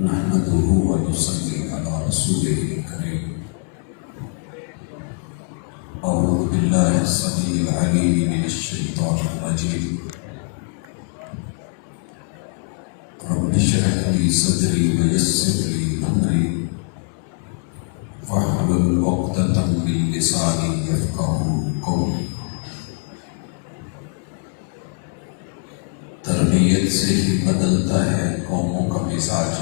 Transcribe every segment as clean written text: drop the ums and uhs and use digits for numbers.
نحمده ونصلي على رسوله الكريم. أعوذ بالله السميع العليم من الشيطان الرجيم. رب اشرح لي صدري ويسر لي أمري واحلل عقدة من لساني يفقهوا قولي. تربیت سے ہی بدلتا ہے قوموں کا مزاج.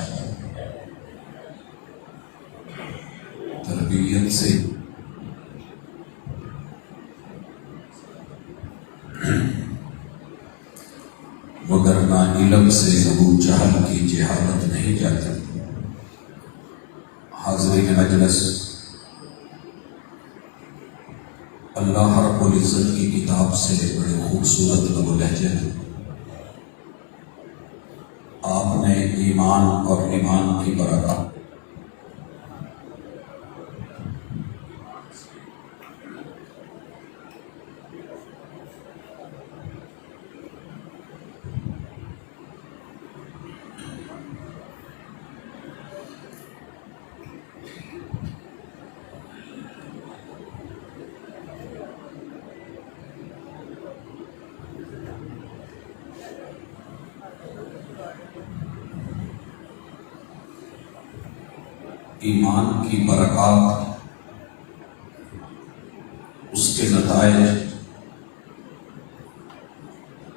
تربیت سے وگرنہ علم سے ابو جہل کی جہالت نہیں جاتی. حاضرین مجلس، اللہ رب العزت کی کتاب سے بڑے خوبصورت لب و لہجے ہیں. آپ نے ایمان اور ایمان کی برکات ایمان کی برکات، اس کے نتائج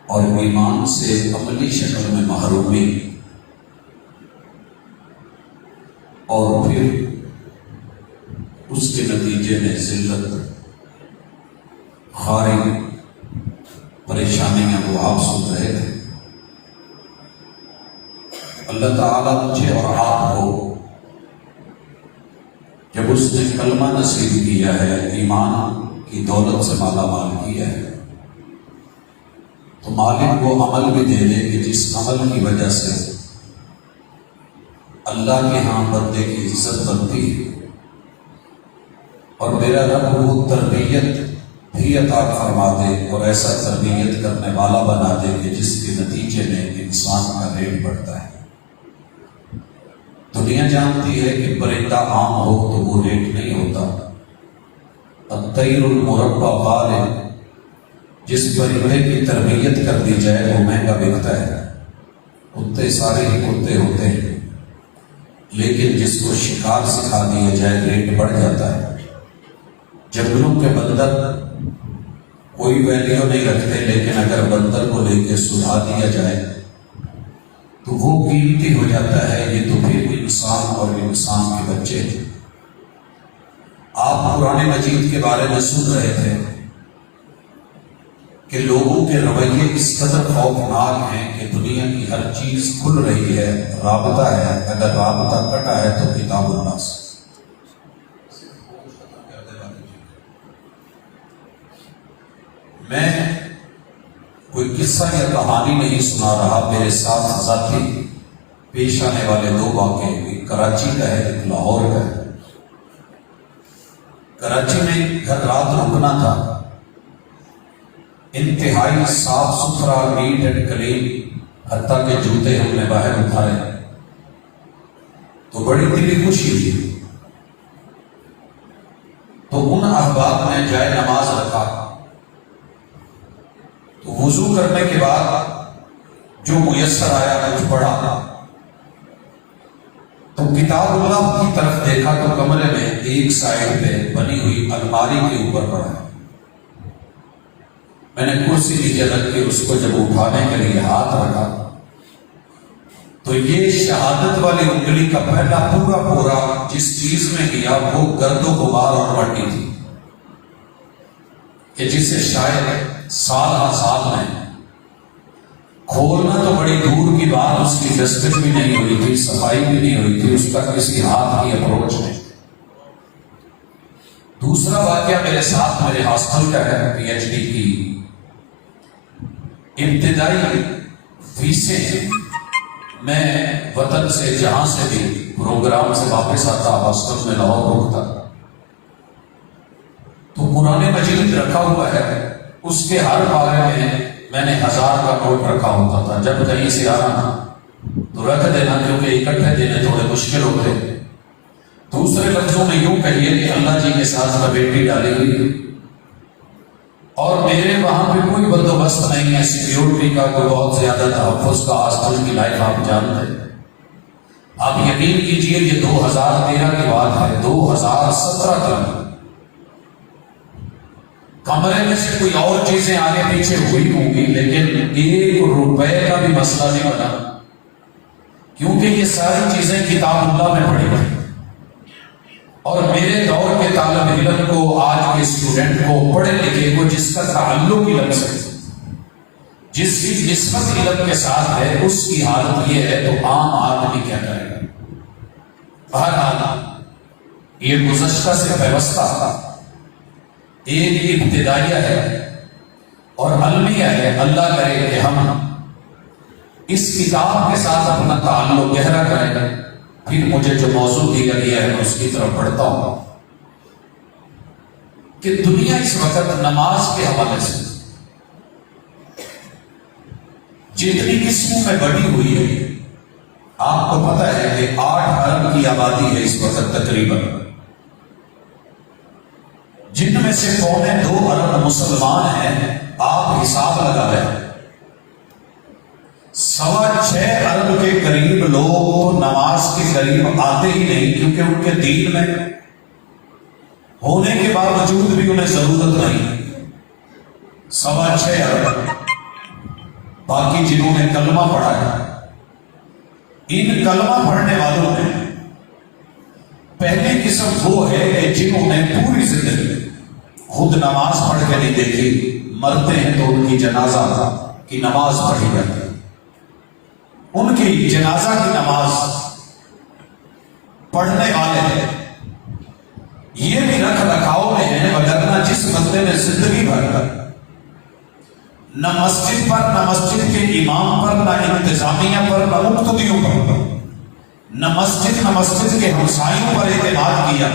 اور ایمان سے عملی شکل میں محرومی، اور پھر اس کے نتیجے میں ذلت، خاری، پریشانیاں وہ آپ سن رہے تھے. اللہ تعالیٰ مجھے اور آپ کو جب اس نے کلمہ نصیب کیا ہے، ایمان کی دولت سے مالا مال کیا ہے، تو مالک وہ عمل بھی دے دے کہ جس عمل کی وجہ سے اللہ کے ہاں بندے کی عزت بنتی ہے. اور میرا رب وہ تربیت بھی عطا فرما دے اور ایسا تربیت کرنے والا بنا دے کہ جس کے نتیجے میں انسان کا ریٹ بڑھتا ہے. دنیا جانتی ہے کہ پرندہ عام ہو تو وہ ریٹ نہیں ہوتا. الطیر المربع غالب، جس پرندے کی تربیت کر دی جائے وہ مہنگا بکتا ہے. کتے سارے ہی کتے ہوتے ہیں، لیکن جس کو شکار سکھا دیا جائے ریٹ بڑھ جاتا ہے. جنگلوں کے بندر کوئی ویلیو نہیں رکھتے، لیکن اگر بندر کو لے کے سلا دیا جائے تو وہ قیمتی ہو جاتا ہے. یہ تو پھر انسان اور انسان کے بچے ہیں. آپ قرآن مجید کے بارے میں سن رہے تھے کہ لوگوں کے رویے اس قدر خوفناک ہیں کہ دنیا کی ہر چیز کھل رہی ہے، رابطہ ہے، اگر رابطہ کٹا ہے تو کتاب اللہ سے. میں کوئی قصہ یا کہانی نہیں سنا رہا، میرے ساتھ ذاتی پیش آنے والے دو واقعے، ایک کراچی کا ہے، ایک لاہور کا ہے. کراچی میں گھر رات رکنا تھا، انتہائی صاف ستھرا، نیٹ اینڈ کلین، حتیٰ کہ جوتے ہم نے باہر اٹھائے تو بڑی دلی خوشی ہوئی. تو ان احباب نے جائے نماز رکھا، تو وضو کرنے کے بعد جو میسر آیا کچھ پڑھا، تو کتاب اللہ کی طرف دیکھا تو کمرے میں ایک سائڈ پہ بنی ہوئی الماری کے اوپر پڑا. میں نے کرسی نیچے رکھ کے اس کو جب اٹھانے کے لیے ہاتھ رکھا تو یہ شہادت والی انگلی کا پہلا پورا جس چیز میں گیا وہ گرد و غبار اور مٹی تھی، کہ جسے شاید سال ہر سال میں کھولنا تو بڑی دور کی بات، اس کی ڈسٹنگ بھی نہیں ہوئی تھی، صفائی بھی نہیں ہوئی تھی، اس کا کسی ہاتھ کی اپروچ نہیں. دوسرا واقعہ میرے ساتھ میرے ہاسٹل کا ہے. پی ایچ ڈی کی ابتدائی فیسیں میں وطن سے جہاں سے بھی پروگرام سے واپس آتا، ہاسٹل میں لاہور رکتا تو قرآن مجید رکھا ہوا ہے، اس کے ہر بارے میں نے 1000 کا نوٹ رکھا ہوتا تھا. جب کہیں سے آنا تو رکھ دینا، کیونکہ اکٹھے دینے تھوڑے مشکل ہوتے ہیں۔ دوسرے لفظوں میں یوں کہیے کہ اللہ جی کے ساتھ کمیٹی ڈالی ہوئی ہے اور میرے وہاں پہ کوئی بندوبست نہیں ہے سیکیورٹی کا، کوئی بہت زیادہ تحفظ کا۔ ہاسٹل کی لائف آپ جانتے ہیں، آپ یقین کیجئے یہ 2013 کی بات ہے، 2017 تک کمرے میں سے کوئی اور چیزیں آگے پیچھے ہوئی ہوں گی، لیکن 1 روپے کا بھی مسئلہ نہیں بنا، کیونکہ یہ ساری چیزیں کتاب اللہ میں پڑھی گئی۔ اور میرے دور کے طالب علم کو، آج کے اسٹوڈنٹ کو، پڑھے لکھے کو، جس کا تعلق علم سے، جس کی نسبت علم کے ساتھ ہے، اس کی حالت یہ ہے تو عام آدمی کیا کرے گا؟ بہرحال یہ گزشتہ سے پیوستہ ایک ابتدائیہ ہے اور المیہ ہے۔ اللہ کرے کہ ہم اس کتاب کے ساتھ اپنا تعلق گہرا کریں۔ پھر مجھے جو موضوع دیا گیا ہے میں اس کی طرف بڑھتا ہوں کہ دنیا اس وقت نماز کے حوالے سے جتنی قسموں میں بڑھی ہوئی ہے، آپ کو پتہ ہے کہ 8 ارب کی آبادی ہے اس وقت تقریباً، جن میں سے 2.25 ارب مسلمان ہیں۔ آپ حساب لگا رہے ہیں 6.25 ارب کے قریب لوگ نماز کے قریب آتے ہی نہیں، کیونکہ ان کے دین میں ہونے کے باوجود بھی انہیں ضرورت نہیں۔ 6.25 ارب باقی جنہوں نے کلمہ پڑھا ہے، ان کلمہ پڑھنے والوں میں پہلی قسم وہ ہے کہ جنہوں نے پوری زندگی خود نماز پڑھ کے نہیں دیکھی، مرتے ہیں تو ان کی جنازہ کی نماز پڑھی جاتی ہے، ان کی جنازہ کی نماز پڑھنے والے ہیں۔ یہ بھی رکھ رکھاؤ میں ہیں، وگرنہ جس بندے نے زندگی بھر نہ مسجد پر، نہ مسجد کے امام پر، نہ انتظامیہ پر، نہ مقتدیوں پر، نہ مسجد کے ہمسایوں پر اعتماد کیا،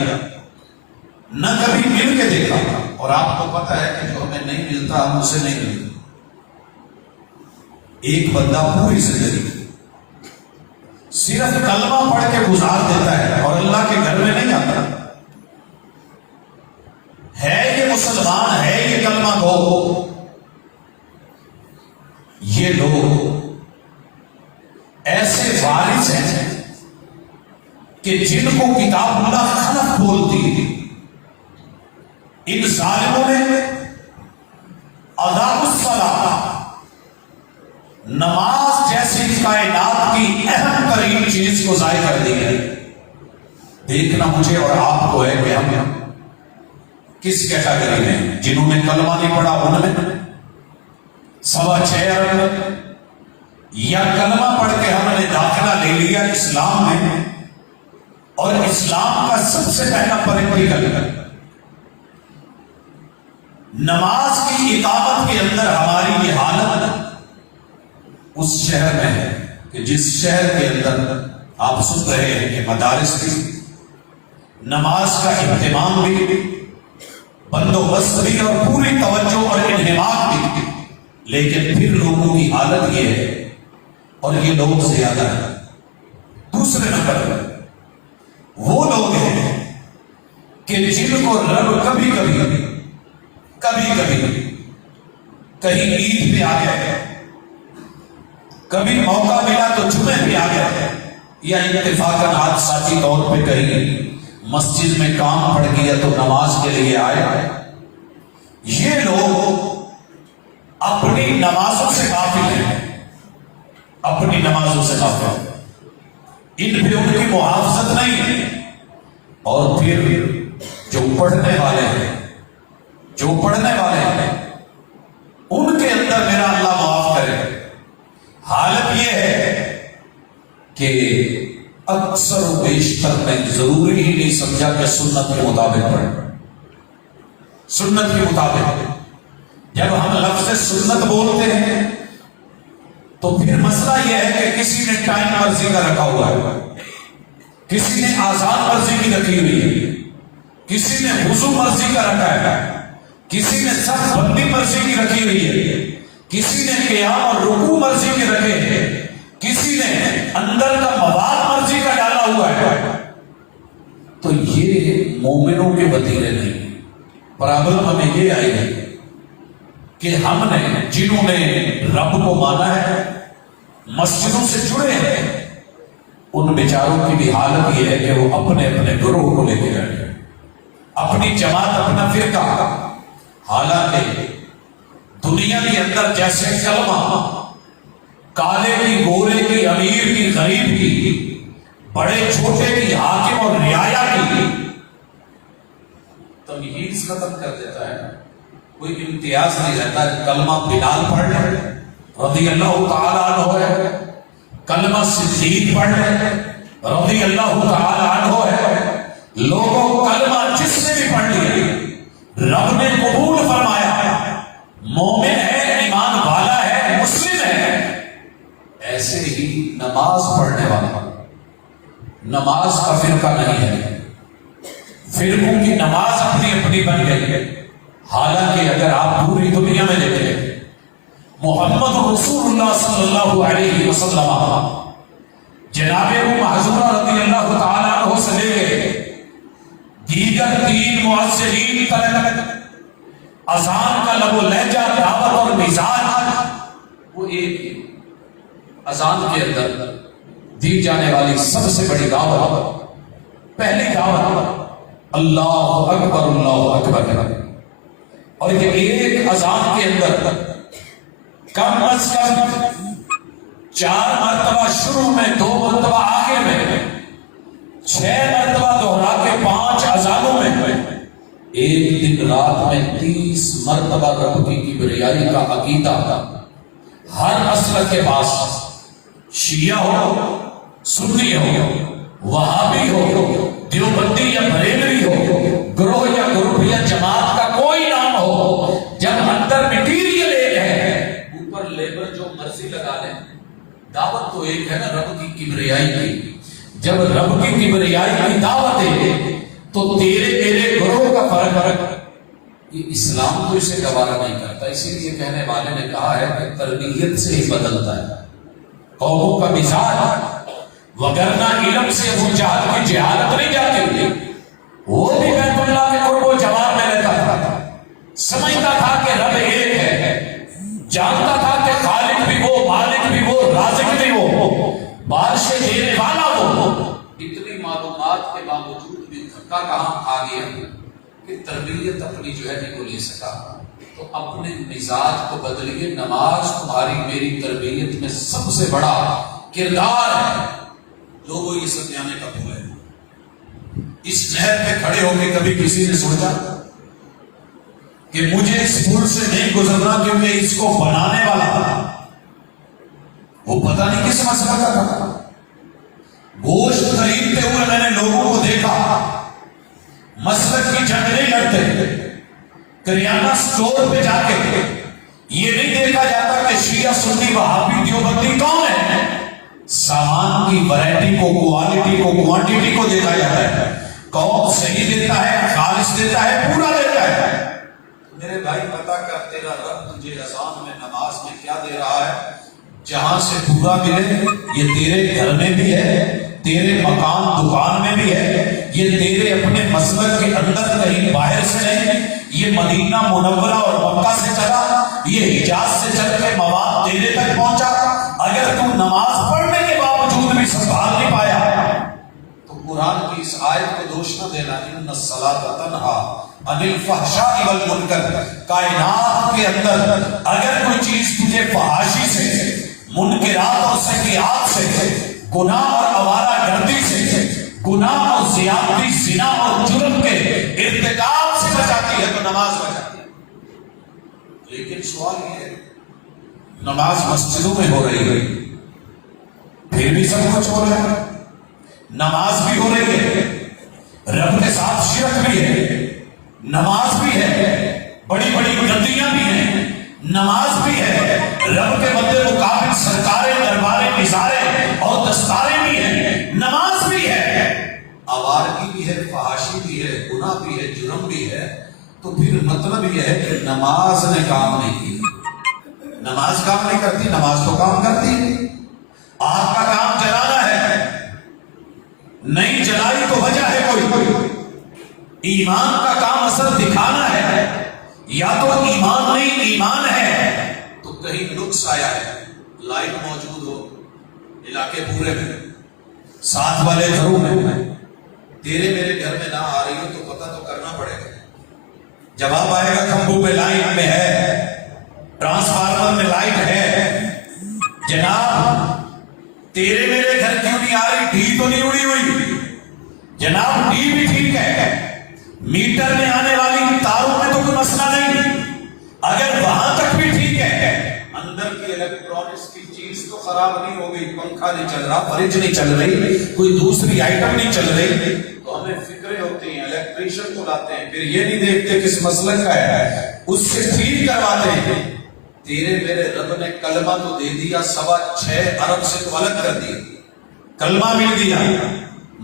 نہ کبھی مل کے دیکھا۔ اور آپ کو پتہ ہے کہ جو ہمیں نہیں ملتا ہم اسے نہیں ملتا۔ ایک بندہ پوری زندگی صرف کلمہ پڑھ کے گزار دیتا ہے اور اللہ کے گھر میں نہیں آتا ہے، یہ مسلمان ہے، یہ کلمہ گو۔ یہ لوگ ایسے وارث ہیں کہ جن کو کتاب اللہ خلف بولتی، ان ظالموں نے اضاعوا الصلاۃ، نماز جیسی کائنات کی اہم ترین چیز کو ضائع کر دیا ہے۔ دیکھنا مجھے اور آپ کو ہے کہ ہم کس کیٹاگری میں ہیں۔ جنہوں نے کلمہ نہیں پڑھا ان میں 6.25 ارب، یا کلمہ پڑھ کے ہم نے داخلہ لے لیا اسلام میں، اور اسلام کا سب سے پہلا پریکٹیکل نماز کی اقامت کے اندر ہماری یہ حالت اس شہر میں ہے کہ جس شہر کے اندر آپ سن رہے ہیں کہ مدارس بھی، نماز کا اہتمام بھی، بندوبست بھی، اور پوری توجہ اور انہماک بھی، لیکن پھر لوگوں کی حالت یہ ہے، اور یہ لوگ زیادہ ہیں۔ دوسرے نمبر پر وہ لوگ ہیں کہ جن کو رب کبھی کہیں عید پہ آ گئے، کبھی موقع ملا تو جمعے پہ آ گئے، یا اتفاقاً حادثاتی طور پہ کہیں مسجد میں کام پڑ گیا تو نماز کے لیے آئے۔ یہ لوگ اپنی نمازوں سے غافل ہیں، اپنی نمازوں سے غافل ہیں، ان پہ ان کی محافظت نہیں ہے۔ اور پھر جو پڑھنے والے ہیں ان کے اندر میرا اللہ معاف کرے، حالت یہ ہے کہ اکثر و بیشتر میں ضروری ہی نہیں سمجھا کہ سنت کے مطابق پڑھیں۔ سنت کے مطابق جب ہم لفظ سنت بولتے ہیں تو پھر مسئلہ یہ ہے کہ کسی نے ٹائم مرضی کا رکھا ہوا ہے، کسی نے آزان مرضی کی رکھی ہوئی ہے، کسی نے وضو مرضی کا رکھا ہے، کسی نے صف بندی مرضی کی رکھی ہوئی ہے، کسی نے قیام اور رکوع مرضی کے رکھے ہیں، کسی نے اندر کا مواد مرضی کا ڈالا ہوا ہے تو یہ مومنوں کے وتیرے نہیں. پرابلم ہمیں یہ آئی ہے کہ ہم نے جنہوں نے رب کو مانا ہے مسجدوں سے جڑے ہیں ان بیچاروں کی بھی حالت یہ ہے کہ وہ اپنے اپنے گروہ کو لے کے گئے اپنی جماعت اپنا فرقہ. حالانکہ دنیا کے اندر جیسے کلمہ کالے کی گورے کی امیر کی غریب کی بڑے چھوٹے کی حاکم اور رعایا کی تمیز ختم کر دیتا ہے. کوئی امتیاز نہیں رہتا. کلمہ بلال پڑھ لے رضی اللہ تعالیٰ عنہ ہے, کلمہ صدیق پڑھ لے رضی اللہ تعالیٰ عنہ ہے. لوگوں کلمہ جس نے بھی پڑھ لیا رب نے قبول فرمایا, مومن ہے, ایمان والا ہے, مسلم ہے. ایسے ہی نماز پڑھنے والا نماز کا فرقہ نہیں ہے. فرقوں کی نماز اپنی اپنی بن گئی ہے. حالانکہ اگر آپ پوری دنیا میں دیکھیں محمد رسول اللہ صلی اللہ علیہ وسلم جناب محضورہ رضی اللہ تعالیٰ عنہ سے لے کے دیگر تین معززین تک اذان کا لب و لہجہ دعوت اور مزاج وہ ایک ہی. اذان کے اندر دی جانے والی سب سے بڑی دعوت پہلی دعوت اللہ اکبر اور یہ ایک اذان کے اندر کم از کم 4 مرتبہ شروع میں 2 مرتبہ آخر میں 6 مرتبہ دوہرا کے 5 اذانوں میں ایک دن رات میں 30 مرتبہ رب کی کبریائی کا عقیدہ ہر مسلک کے پاس شیعہ ہو سنی ہو وہابی ہو دیوبندی یا بریلوی ہو گروہ یا گروپ یا جماعت کا کوئی نام ہو جب اندر مٹیریل ایک ہے اوپر لیبر جو مرضی لگا لیں دعوت تو ایک ہے نا رب کی کبریائی کی. جب رب کی کبریائی کی دعوت ہے تو تیرے گروہ کا فرق یہ اسلام تو اسے گوارا نہیں کرتا. اسی لیے کہنے والے نے کہا ہے کہ تربیت سے ہی بدلتا ہے قوموں کا مزاج. وگرنہ علم سے وہ جہاد کی جہالت نہیں جاتی. وہ بھی بیت اللہ کے قرب و جوار میں رہتا تھا, سمجھتا تھا کہ رب ایک ہے, جانتا تھا کہ خالق بھی وہ, مالک بھی وہ, رازق بھی وہ, بارش دینے والا وہ. اتنی معلومات کے باوجود بھی دھکا کہاں آ گیا کہ تربیت اپنی جو ہے نہیں کو لے سکا. تو اپنے مزاج کو بدلیے. نماز تمہاری میری تربیت میں سب سے بڑا کردار ہے. لوگوں یہ سب جانے کا ہے. اس نہر پہ کھڑے ہو کے کبھی کسی نے سوچا کہ مجھے اس پل سے نہیں گزرنا کیونکہ اس کو بنانے والا وہ پتہ نہیں کس مسئلہ کا تھا. گوشت خریدتے ہوئے میں نے لوگوں کو دیکھا مسلک کی جنگ نہیں لڑتے. کریانہ سٹور پہ جا کے یہ نہیں دیکھا جاتا کہ شیعہ سنی وہابی دیوبندی کون ہے. سامان کی ویرائٹی کو, کوالٹی کو, کوانٹٹی کو دیکھا جاتا ہے. کون صحیح دیتا ہے, خالص دیتا ہے, پورا دیتا ہے. میرے بھائی پتہ کر تیرا رب تجھے اذان میں نماز میں کیا دے رہا ہے. جہاں سے پورا ملے یہ تیرے گھر میں بھی ہے, تیرے مکان دکان میں بھی ہے, یہ تیرے اپنے مسلک کے اندر کہیں باہر سے نہیں. یہ مدینہ منورہ اور مکہ سے چلا, یہ حجاز سے چل کے مواد تیرے تک پہنچا. اگر تم نماز پڑھنے کے باوجود بھی سنبھال نہیں پایا تو قرآن کی اس آیت کو دوش نہ دینا. ان الصلاۃ تنہی عن الفحشاء والمنکر. کائنات کے اندر اگر کوئی چیز تجھے فحاشی سے, منکرات اور سیئات سے, گناہ اور آوارہ گردی سے, گناہ اور زیادتی, زنا اور جرم کے ارتکاب سے بچاتی ہے تو نماز بچاتی ہے. لیکن سوال یہ ہے نماز مسجدوں میں ہو رہی ہے پھر بھی سب کچھ ہو رہا ہے. نماز بھی ہو رہی ہے, رب کے ساتھ شرک بھی ہے, نماز بھی ہے, بڑی بڑی گندیاں بھی ہیں, نماز بھی ہے, رب کے مد مقابل سرکاریں, درباریں, نثاریں اور دستاریں بھی ہیں, نماز بھی ہے, آوارگی بھی ہے, فحاشی بھی ہے, گناہ بھی ہے, جرم بھی ہے. تو پھر مطلب یہ ہے کہ نماز نے کام نہیں کیا. نماز کام نہیں کرتی, نماز تو کام کرتی ہے. آگ کا کام جلانا ہے، نہیں جلائی تو وجہ ہے کوئی۔ ایمان کا کام اثر دکھانا ہے، یا تو ایمان نہیں ایمان ہے تو کہیں نقص آیا ہے۔ لائٹ موجود ہو علاقے پورے میں، ساتھ والے گھروں میں، تیرے میرے گھر میں نہ آ رہی ہو تو پتہ تو کرنا پڑے گا۔ جواب آئے گا کھمبوں پہ لائٹ میں ہے، ٹرانسفارمر میں لائٹ ہے، جناب تیرے میرے گھر کیوں نہیں آ رہی؟ ڈی تو نہیں اڑی ہوئی؟ جناب ڈی بھی ٹھیک ہے، میٹر میں آنے والی تاروں میں تو کوئی مسئلہ نہیں، اگر وہاں تک بھی ٹھیک ہے، اندر کی الیکٹرانکس کی چیز تو خراب نہیں ہو گئی، پنکھا نہیں چل رہا، فریج نہیں چل رہی، کوئی دوسری آئٹم نہیں چل رہی، تو ہمیں فکریں ہوتی ہیں، الیکٹریشین کو لاتے ہیں، پھر یہ نہیں دیکھتے کس مسلک کا ہے، اس سے ٹھیک کرواتے ہیں۔ تیرے میرے رب نے کلمہ تو دے دیا، 6.25 ارب سے تو الگ کر دیا، کلمہ مل گیا،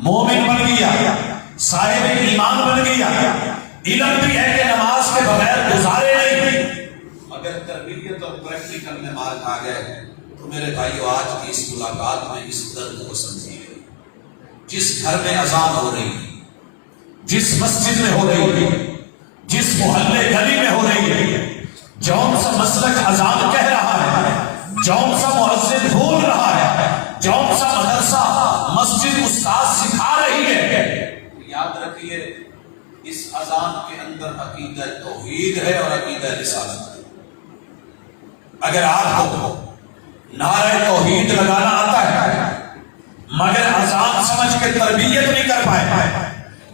مومن بن گیا، صاحب ایمان بن گیا، علم بھی ہے کہ نماز کے بغیر گزارے نہیں، مگر تربیت اور پریکٹیکل میں مار کھا گئے۔ تو میرے بھائیو آج کی اس ملاقات میں اس درد کو سمجھیے، جس گھر میں اذان ہو رہی ہے، جس مسجد میں ہو رہی ہے، جس محلے گلی میں ہو رہی ہے، جون سا مسلک اذان کہہ رہا ہے، جون سا مؤذن بول رہا ہے، جون سا مدرسہ مسجد استاد سکھا رہی ہے، یاد رکھیے اس اذان کے اندر عقیدہ توحید ہے اور عقیدہ رسالت ہے۔ اگر آپ کو نعرہ توحید لگانا آتا ہے مگر اذان سمجھ کے تربیت نہیں کر پائے،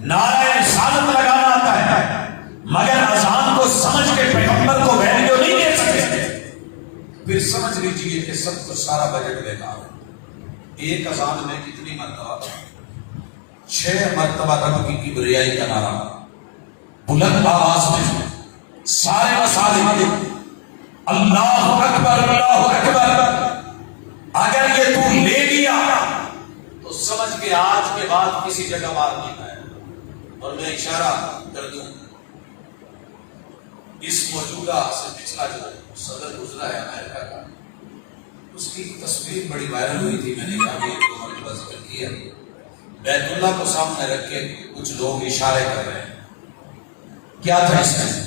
نعرہ رسالت لگانا آتا ہے مگر اذان کو سمجھ کے پیغمبر کو ویلیو نہیں دے سکتے، پھر سمجھ لیجئے کہ سب کچھ سارا بجٹ بیکار ہے۔ ایک اذان میں کتنی مرتبہ؟ 6 مرتبہ رب کی کبریائی کا نعرہ، بلند آواز میں سارے مسالے، اللہ اکبر اللہ اکبر۔ اگر یہ تو لے گیا تو سمجھ کے آج کے بعد کسی جگہ بات نہیں آئے۔ اور میں اشارہ کر دوں، اس موجودہ سے پچھلا جو صدر گزرا ہے امریکہ کا، اس کی تصویر بڑی وائرل ہوئی تھی، میں نے یہاں بھی ایک مرتبہ ذکر کیا، بیت اللہ کو سامنے رکھ کے کچھ لوگ اشارے کر رہے ہیں۔ کیا تھا اس میں؟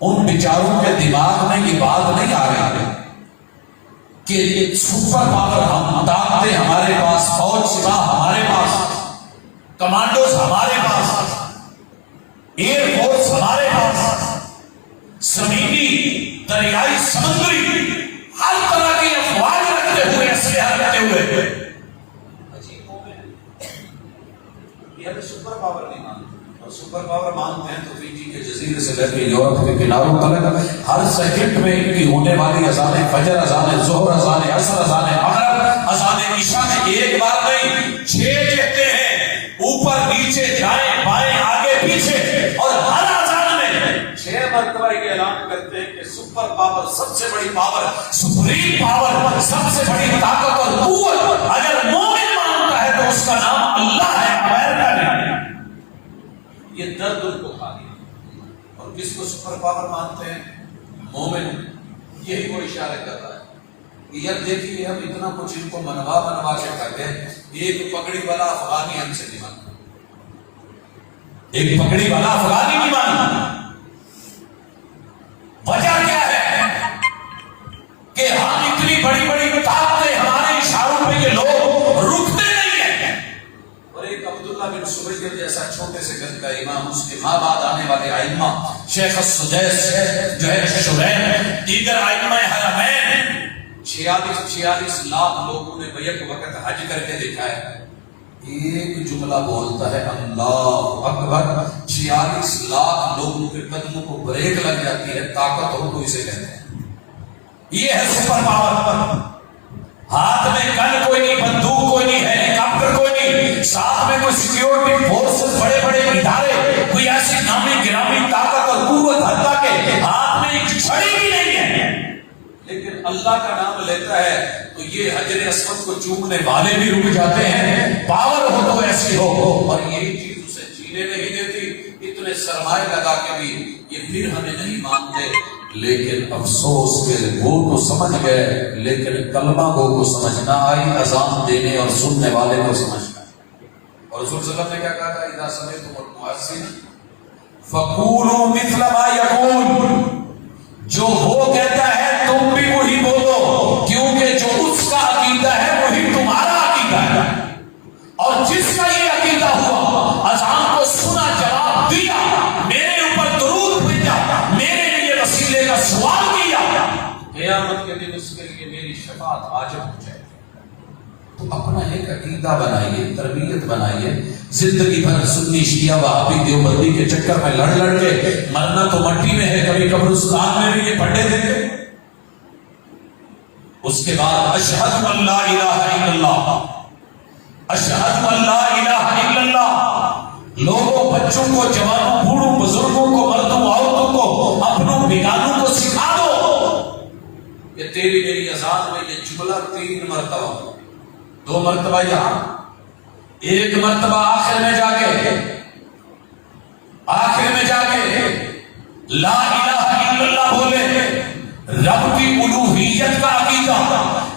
ان بیچاروں کے دماغ میں یہ بات نہیں آ رہی کہ سپر پاور ہم، طاقتیں ہمارے پاس، فوج سپاہ ہمارے پاس، کمانڈوز ہمارے پاس، ایئر فورس ہمارے پاس، زمینی دریائی سمندری ہر طرح کی افواج رکھتے ہوئے، اسلحہ رکھتے ہوئے، عجیب مومن ہے یہ ہمیں سپر پاور نہیں مانتے، اور سپر پاور مانتے ہیں تو فیجی کے جزیرے سے لے کے یورپ کے کناروں تک ہر سیکنڈ میں ان کی ہونے والی اذانیں، فجر اذانیں، ظہر اذانیں، عصر اذانیں، مغرب اذانیں، عشاء میں ایک بار نہیں 6 کہتے ہیں، اوپر نیچے دائیں بائیں آگے پیچھے، اور ہر اذان میں 6 مرتبہ یہ اعلان کرتے ہیں کہ سپر پاور، سب سے بڑی پاور، سپریم پاور، سب سے بڑی طاقت اور قوت اگر مومن مانتا ہے تو اس کا نام اللہ ہے، امریکہ نہیں۔ یہ درد ان کو کھا گیا۔ اور کس کو سپر پاور مانتے ہیں؟ مومن۔ یہی وہ اشارہ کر رہا ہے، یہ دیکھیے ہم اتنا کچھ ان کو منوا کے کرتے ہیں، ایک پگڑی والا افغانی ہم سے نہیں مانتا، ایک پگڑی والا افغانی نہیں مانتا۔ وجہ کیا ہے کہ ہم اتنی بڑی بڑی طاقتیں، ہمارے اشاروں پہ یہ لوگ رکتے نہیں ہیں۔ اور ایک عبداللہ بن سبیل جیسا چھوٹے سے گھر کا امام، اس کے ماں بعد آنے والے ائمہ، شیخ السدیس جو ہے شرین، دیگر ائمہ حرمین، 46 لاکھ لوگوں نے بیک وقت حج کر کے دیکھا ہے، ایک جملہ بولتا ہے اللہ اکبر، 46 لاکھ لوگوں کے قدموں کو بریک لگ جاتی ہے، طاقت ہو تو اسے کہتے ہیں۔ یہ ہے سپر پاور۔ ہاتھ میں گن کوئی نہیں، بندوق کوئی نہیں، ہیلی کاپٹر کوئی نہیں، ساتھ میں کوئی سیکیورٹی فورسز، بڑے بڑے ادارے، کوئی ایسی نامی گرامی طاقت اور قوت، حتیٰ کہ ہاتھ میں ایک چھڑی بھی نہیں ہے، لیکن اللہ کا نام لیتا ہے تو یہ حجر اسود کو چومنے والے بھی رک جاتے ہیں۔ پاور ہو تو ایسی ہو، اور یہی چیز اسے جینے نہیں دیتی۔ اتنے سرمایہ لگا کے بھی یہ پھر ہمیں نہیں مانتے۔ لیکن افسوس کہ وہ تو سمجھ گئے لیکن کلمہ گو کو سمجھ نہ آئی، اذان دینے اور سننے والے کو سمجھنا ہے۔ اور رسول صلی اللہ علیہ وسلم نے کیا کہا تھا؟ اذا سمعتم المؤذن فقولوا مثل ما يقول، جو وہ کہتا ہے تم بھی وہی بولو، کیونکہ جو اس کا عقیدہ ہے وہی تمہارا عقیدہ ہے، اور جس کا یہ عقیدہ ہوا اذان کو سنا، جواب دیا، میرے اوپر درود بھیجا، میرے لیے وسیلے کا سوال کیا، قیامت کے دن اس کے لیے میری شفاعت واجب ہو جائے۔ تو اپنا ایک عقیدہ بنائیے، تربیت بنائیے۔ زندگی بھر سنی شیعہ وہابی دیوبندی کے چکر میں لڑ کے مرنا تو مٹی میں ہے، کبھی قبرستان میں بھی یہ پڑھے دیں گے۔ اس کے بعد اشہد ان لا الہ الا اللہ، اشہد ان لا الہ الا اللہ۔ لوگوں، بچوں کو، جوانوں، بوڑھوں، بزرگوں کو، مردوں، عورتوں کو، اپنوں بیگانوں کو سکھا دو کہ تیری میری اذان میں یہ جملہ 3 مرتبہ، 2 مرتبہ یہاں، 1 مرتبہ آخر میں جا کے لا الہ الا اللہ بولے۔ رب کی الوہیت کا عقیدہ،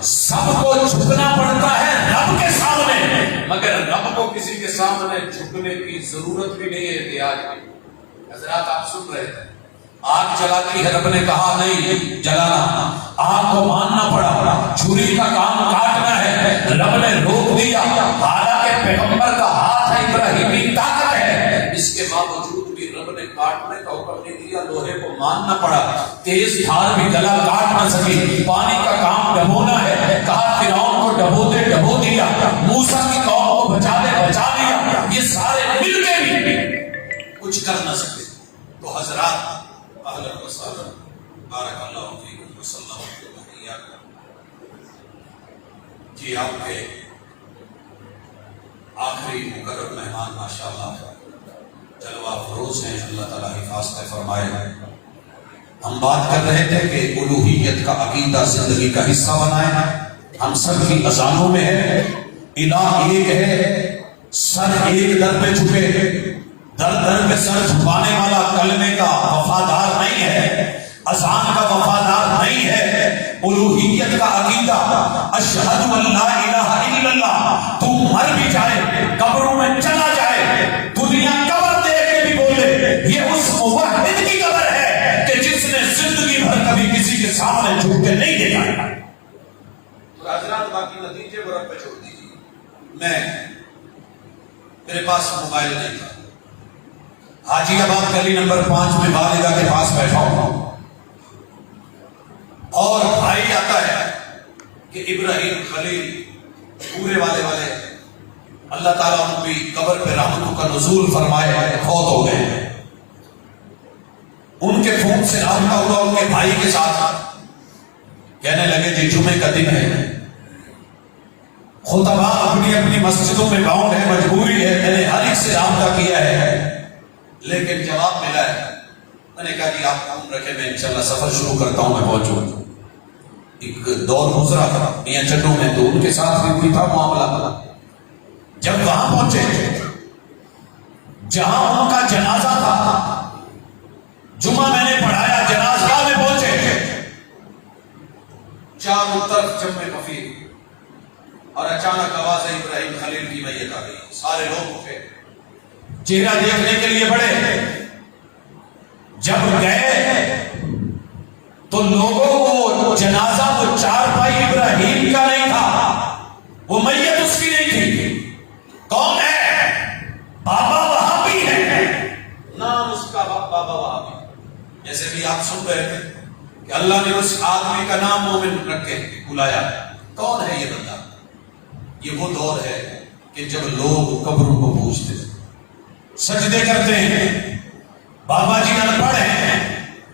سب کو جھکنا پڑتا ہے رب کے سامنے، مگر رب کو کسی کے سامنے جھکنے کی ضرورت بھی نہیں ہے، احتیاج بھی۔ حضرات آپ سن رہے تھے، آگ جلاتی ہے، رب نے کہا نہیں جلانا، آگ کو ماننا پڑا، چھری کا کام کاٹنا ہے، رب نے روک دیا، حالانکہ پیغمبر کا ہاتھ ہے، ابراہیمی طاقت ہے، اس کے باوجود بھی رب نے کاٹنے کا حکم نہیں دیا، لوہے کو ماننا پڑا۔ تیز دھار بھی گلا کاٹ نہ سکی، پانی کا کام ڈبونا ہے، کہا فرعون کو ڈبو دیا، موسیٰ کی قوم کو بچا لیا، یہ سارے مل کے بھی کچھ کر نہ سکے۔ تو حضرات اہلا و سہلا، بارک اللہ فیکم وصلی اللہ علیہ وسلم۔ جی آپ کے آخری مقرر مہمان ماشاءاللہ جلوہ فروز ہیں، اللہ تعالیٰ حفاظت فرمائے۔ ہم بات کر رہے تھے کہ الوہیت کا عقیدہ زندگی کا حصہ بنائیں۔ ہم سب کی اذانوں میں ہے الہ ایک ہے، سر ایک در پہ جھکے، در پہ سر جھکانے والا کلمے کا وفادار نہیں ہے، اذان کا وفادار نہیں ہے۔ الوہیت کا عقیدہ اشہد ان لا الہ الا اللہ، تو مر بھی جائے، قبروں میں چلا جائے، دنیا قبر دیکھ کے بھی بولے یہ اس موحد کی قبر ہے کہ جس نے زندگی بھر کبھی کسی کے سامنے جھک کے نہیں دیکھا۔ تو حضرات باقی نتیجے کو رب پہ چھوڑ دیجیے۔ میرے پاس موبائل نہیں تھا، حاجی آباد گلی نمبر 5 میں والدہ کے پاس بیٹھا ہوں، اور بھائی آتا ہے کہ ابراہیم خلیل پورے والے اللہ تعالیٰ ان کی قبر پہ رحمتوں کا نزول فرمائے، فوت ہو گئے ہیں۔ ان کے فون سے رابطہ ہوا ان کے بھائی کے ساتھ، کہنے لگے جی جمعے کا دن ہے، خطبہ اپنی اپنی مسجدوں میں باؤنڈ ہے، مجبوری ہے، میں نے ہر ایک سے رابطہ کیا ہے لیکن جواب ملا ہے۔ میں نے کہا جی آپ فون رکھے، میں انشاءاللہ سفر شروع کرتا ہوں، میں پہنچوں۔ ایک دور گزرا تھا میاں چڈو میں، تو ان کے ساتھ بھی تھا معاملہ۔ جب وہاں پہنچے جہاں ان کا جنازہ تھا، جمعہ میں نے پڑھایا، جنازہ میں پہنچے، چاروں طرف جمع کفیر، اور اچانک آواز ابراہیم خلیل کی میت آ گئی، سارے لوگ اٹھے، چہرہ دیکھنے کے لیے بڑے۔ جب گئے تو لوگوں کو جنازہ وہ چارپائی ابراہیم کا نہیں تھا، وہ میت اس کی نہیں تھی۔ کون ہے؟ بابا وہابی ہے، نام اس کا بابا وہابی۔ جیسے بھی آپ سن رہے تھے کہ اللہ نے اس آدمی کا نام مومن رکھ کے بلایا۔ کون ہے یہ بندہ؟ یہ وہ دور ہے کہ جب لوگ قبروں کو پوجتے تھے، سجدے کرتے ہیں۔ بابا جی ان پڑھ ہیں،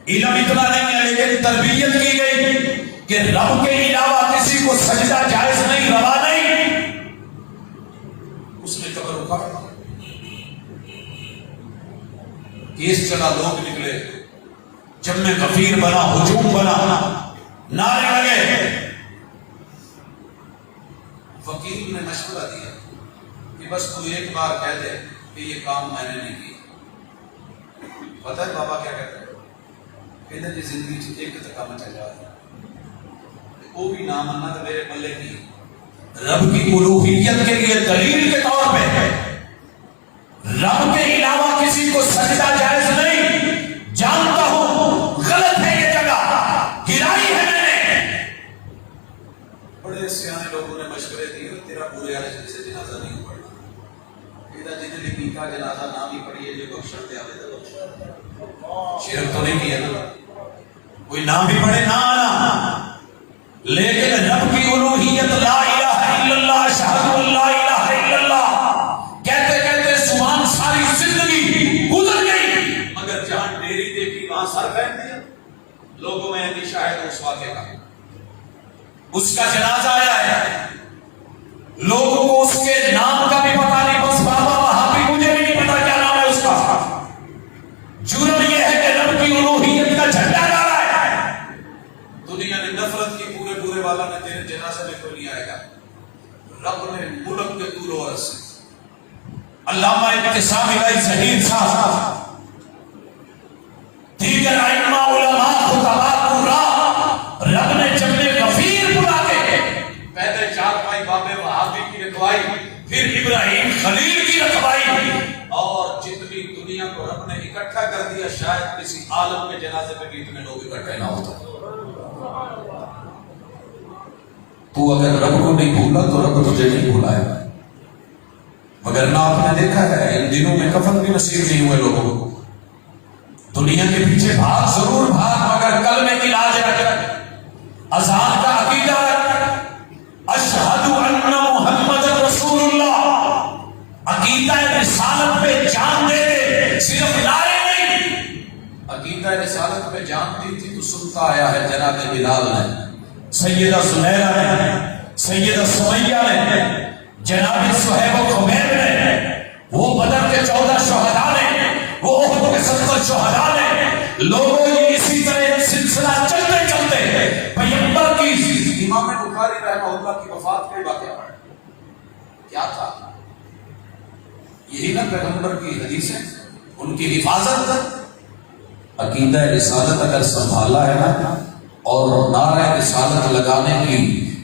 علم اتنا نہیں ہے لیکن تربیت کی گئی کہ رب کے علاوہ کسی کو سجدہ جائز نہیں، روا نہیں۔ اس نے قبر اکھاڑ، کیس چلا، لوگ نکلے، جمع کفیر بنا، ہجوم بنا، نعرے لگے۔ وکیل نے مشورہ دیا کہ بس تو ایک بار کہہ دے کہ یہ کام میں نے نہیں کیا۔ پتہ ہے بابا کیا کہتے ہیں؟ کہتے جی زندگی ایک کام چلا وہ بھی نہ ماننا تو میرے پلے کی رب کی الوہیت کے لیے دلیل کے طور پہ رب کے علاوہ کسی کو سجدہ جائز نہیں جانتا ہوں غلط ہے یہ جگہ گرائی ہے میں نے بڑے سیانے لوگوں نے مشورے دیے تیرا پورے والے سے جنازہ نہیں پڑھنا یہ جن لکھی کا جنازہ نہ بھی پڑھیے جو بخشن دے آوے شرک تو نہیں کیا نا کوئی نام بھی پڑھے نہ آنا لیکن رب کی الوہیت لا الہ الا اللہ اشہد ان لا الہ الا اللہ کہتے کہتے سبحان ساری زندگی گزر گئی مگر جہاں ڈیری دیکھی وہاں سر پھینک دیا لوگوں میں بھی شاہد اس واقعے کا اس کا جنازہ آیا ہے لوگوں کو اس کے نام کا بھی پتا نہیں بس بابا وہاں بھی مجھے بھی نہیں پتا کیا نام ہے اس کا جرم یہ ہے کہ رب کی الوہیت کا جھنڈا ڈالا ہے دنیا نے نفرت کی پورے والا نے تیرے جنازے میں کوئی نہیں آئے گا رب نے ملک کے دور و عرص علامہ ابتسام الہی ظہیر صاحب دیگر ائمہ علماء خطباء قراء رب نے جبل غفیر بلا کے پہلے چار بھائی بابے وہابی کی رکھوائی پھر ابراہیم خلیل کی رکھوائی اور جتنی دنیا کو رب نے اکٹھا کر دیا شاید کسی عالم کے جنازے پہ بھی اتنے لوگ اکٹھے نہ ہوتا تو اگر رب کو نہیں بھولا تو رب تجھے نہیں بھولائے گا مگر نہ آپ نے دیکھا ہے ان دنوں میں کفن بھی نصیب نہیں ہوئے لوگوں کو دنیا کے پیچھے بھاگ ضرور بھاگ مگر کلمے کی لاج رکھ اذان کا عقیدہ رکھ اشہد ان محمد رسول اللہ عقیدہ رسالت پہ جان دے دے صرف نعرے نہیں عقیدہ رسالت پہ جان دی تھی تو سنتا آیا ہے جناب بلال نے سیدہ زنیرہ نے سیدہ سمیہ نے جناب صہیب و خبیب نے وہ بدر کے 14 شہداء نے وہ احد کے 70 شہداء نے لوگوں یہ اسی طرح سلسلہ چلتے چلتے پیغمبر کی امام بخاری رحمہ اللہ کی وفات کے واقعہ کیا تھا یہی نا پیغمبر کی حدیث ہے ان کی حفاظت عقیدہ رسالت اگر سنبھالا ہے نا اور نعرہ رسالت لگانے کی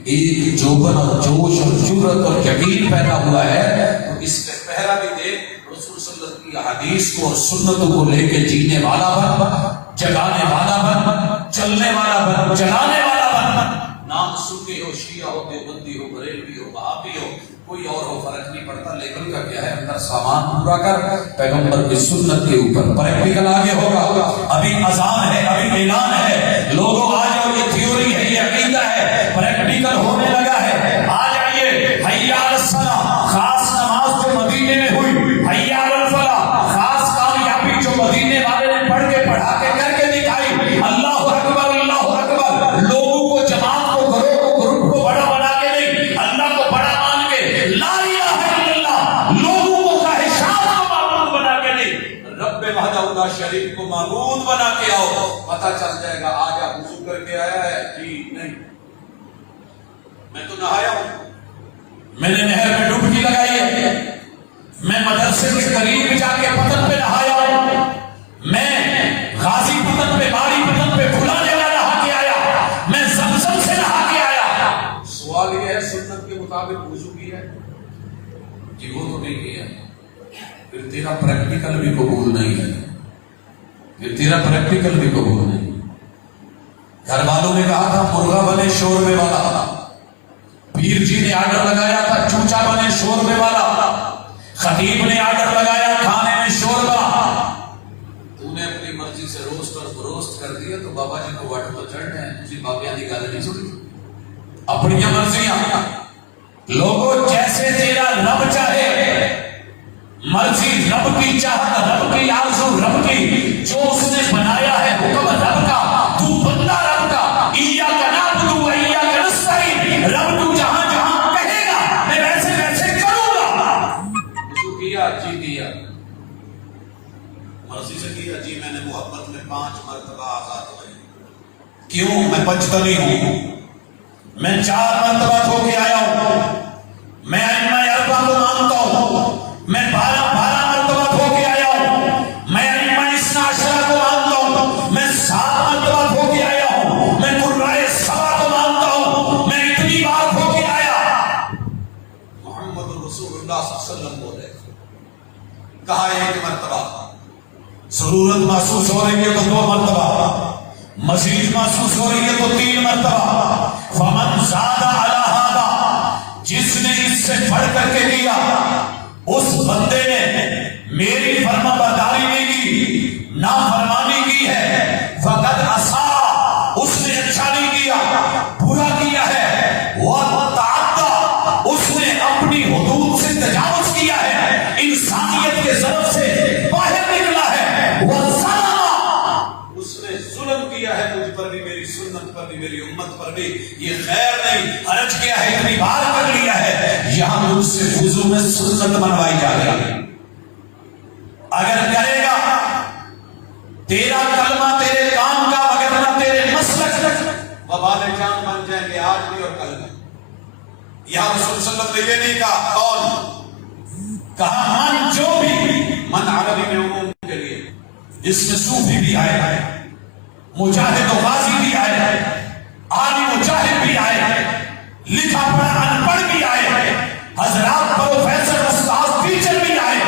ایک جوبن اور جوش اور جرت اور یقین پیدا ہوا ہے تو اس سے پہلا بھی دیکھ رسول صلی اللہ علیہ وسلم کی حدیث کو اور سنتوں کو لے کے جینے والا بن جگانے والا بن چلنے والا بن جلانے والا بن نام سنی ہو شیعہ ہو دیوبندی ہو بریلوی ہو وہابی ہو کوئی اور ہو فرق نہیں پڑتا لیکن کا کیا ہے اندر سامان پورا کر پیغمبر کی سنت کے اوپر پریکٹیکل آگے ہوگا ابھی اذان ہے ابھی اعلان ہے لوگوں آ جاؤ یہ تھیوری ہے یہ عقیدہ ہے پریکٹیکل ہونے لگا ہے آ جائیے حی علی الصلاۃ خاص نماز جو مدینے میں ہوئی حی علی الفلاح خاص کامیابی جو مدینے والے نے پڑھ کے پڑھا کے کر کے دکھائی اللہ اکبر لوگوں کو جماعت کو گروہ کو گروپ کو بڑا بنا کے نہیں اللہ کو بڑا مان کے لا الہ الا اللہ لوگوں کو خواہشات کو معبود بنا کے نہیں رب وحدہ لا شریک کو معبود بنا کے آؤ پتہ چل جائے گا آج آپ وضو کر کے آیا ہے جی نہیں میں تو نہایا ہوں میں نے نہر میں ڈبکی لگائی ہے میں مدرسے کے قریب جا کے پتن پہ نہایا ہوں میں غازی پتن پہ باری پتن پہ کھلا جگہ نہا کے آیا میں زمزم سے نہا کے آیا سوال یہ ہے سنت کے مطابق وضو کیا ہے جی وہ تو نہیں کیا پھر تیرا پریکٹیکل بھی قبول نہیں ہے پھر تیرا پریکٹیکل بھی قبول نہیں گھر والوں نے کہا تھا مرغا بنے شوربے والا پیر جی نے آرڈر لگایا تھا چوچا بنے شوربے والا خطیب نے آرڈر لگایا کھانے میں شوربا تو نے اپنی مرضی سے روسٹ اور بروسٹ کر دیا تو بابا جی کو وٹ تو چڑھنے ہیں تجھے بابیاں کی گل نہیں سنی اپنی مرضیاں لوگوں جیسے تیرا رب چاہے مرضی رب کی چاہت رب کی آرزو رب کی جو اس نے بنایا ہے حکم رب کا تو بندہ رب کا ایاک نعبد و ایاک نستعین رب تو جہاں جہاں کہے گا میں ویسے ویسے کروں گا جو کیا جی کیا مرضی سے کیا جی میں نے محبت میں 5 مرتبہ آزاد ہوئے کیوں میں پنجتنی ہوں میں 4 مرتبہ ہو کے آیا ہوں میں ائمہ اربعہ کو مانتا ہوں میں 12 مرتبہ ہو کے آیا ہوں میں ائمہ اثنا عشرہ کو مانتا ہوں میں 7 محسوس ہو رہی ہے تو 2 مرتبہ، مزید محسوس ہو رہی ہے تو 3 مرتبہ۔ فمن زاد علی ھذا، جس نے اس سے بڑھ کر کے کیا، اس بندے نے میری فرما برداری نہیں کی، نافرمانی کی ہے، فقد عصا، اس نے اچھا نہیں کیا، برا کیا ہے، وتعدی، اس نے اپنی حدود سے تجاوز کیا ہے، انسانیت کے ضرب سے باہر نکلا ہے، وظلم، اس نے ظلم کیا ہے مجھ پر بھی، میری سنت پر بھی، میری امت پر بھی، یہ خیر نہیں، حرج کیا ہے، اتنی بار کر لیا ہے، یہاں مجھ سے وضو میں سنت منوائی جا رہی ہے۔ اگر کرے گا تیرا کلمہ تیرے کام کا، وگرنہ تیرے مسلک وبال جان بن جائیں گے آج بھی اور کل بھی۔ یہاں رسول صلی اللہ علیہ وسلم نے یہ نہیں کہا، کون کہا؟ من، جو بھی، من عربی میں عموم کے لیے، جس میں صوفی بھی آئے، مجاہد و غازی بھی آئے، عالم مجاہد بھی آئے، لکھا پڑھا ان پڑھ بھی آئے، حضرات پروفیسر استاد ٹیچر بھی آئے،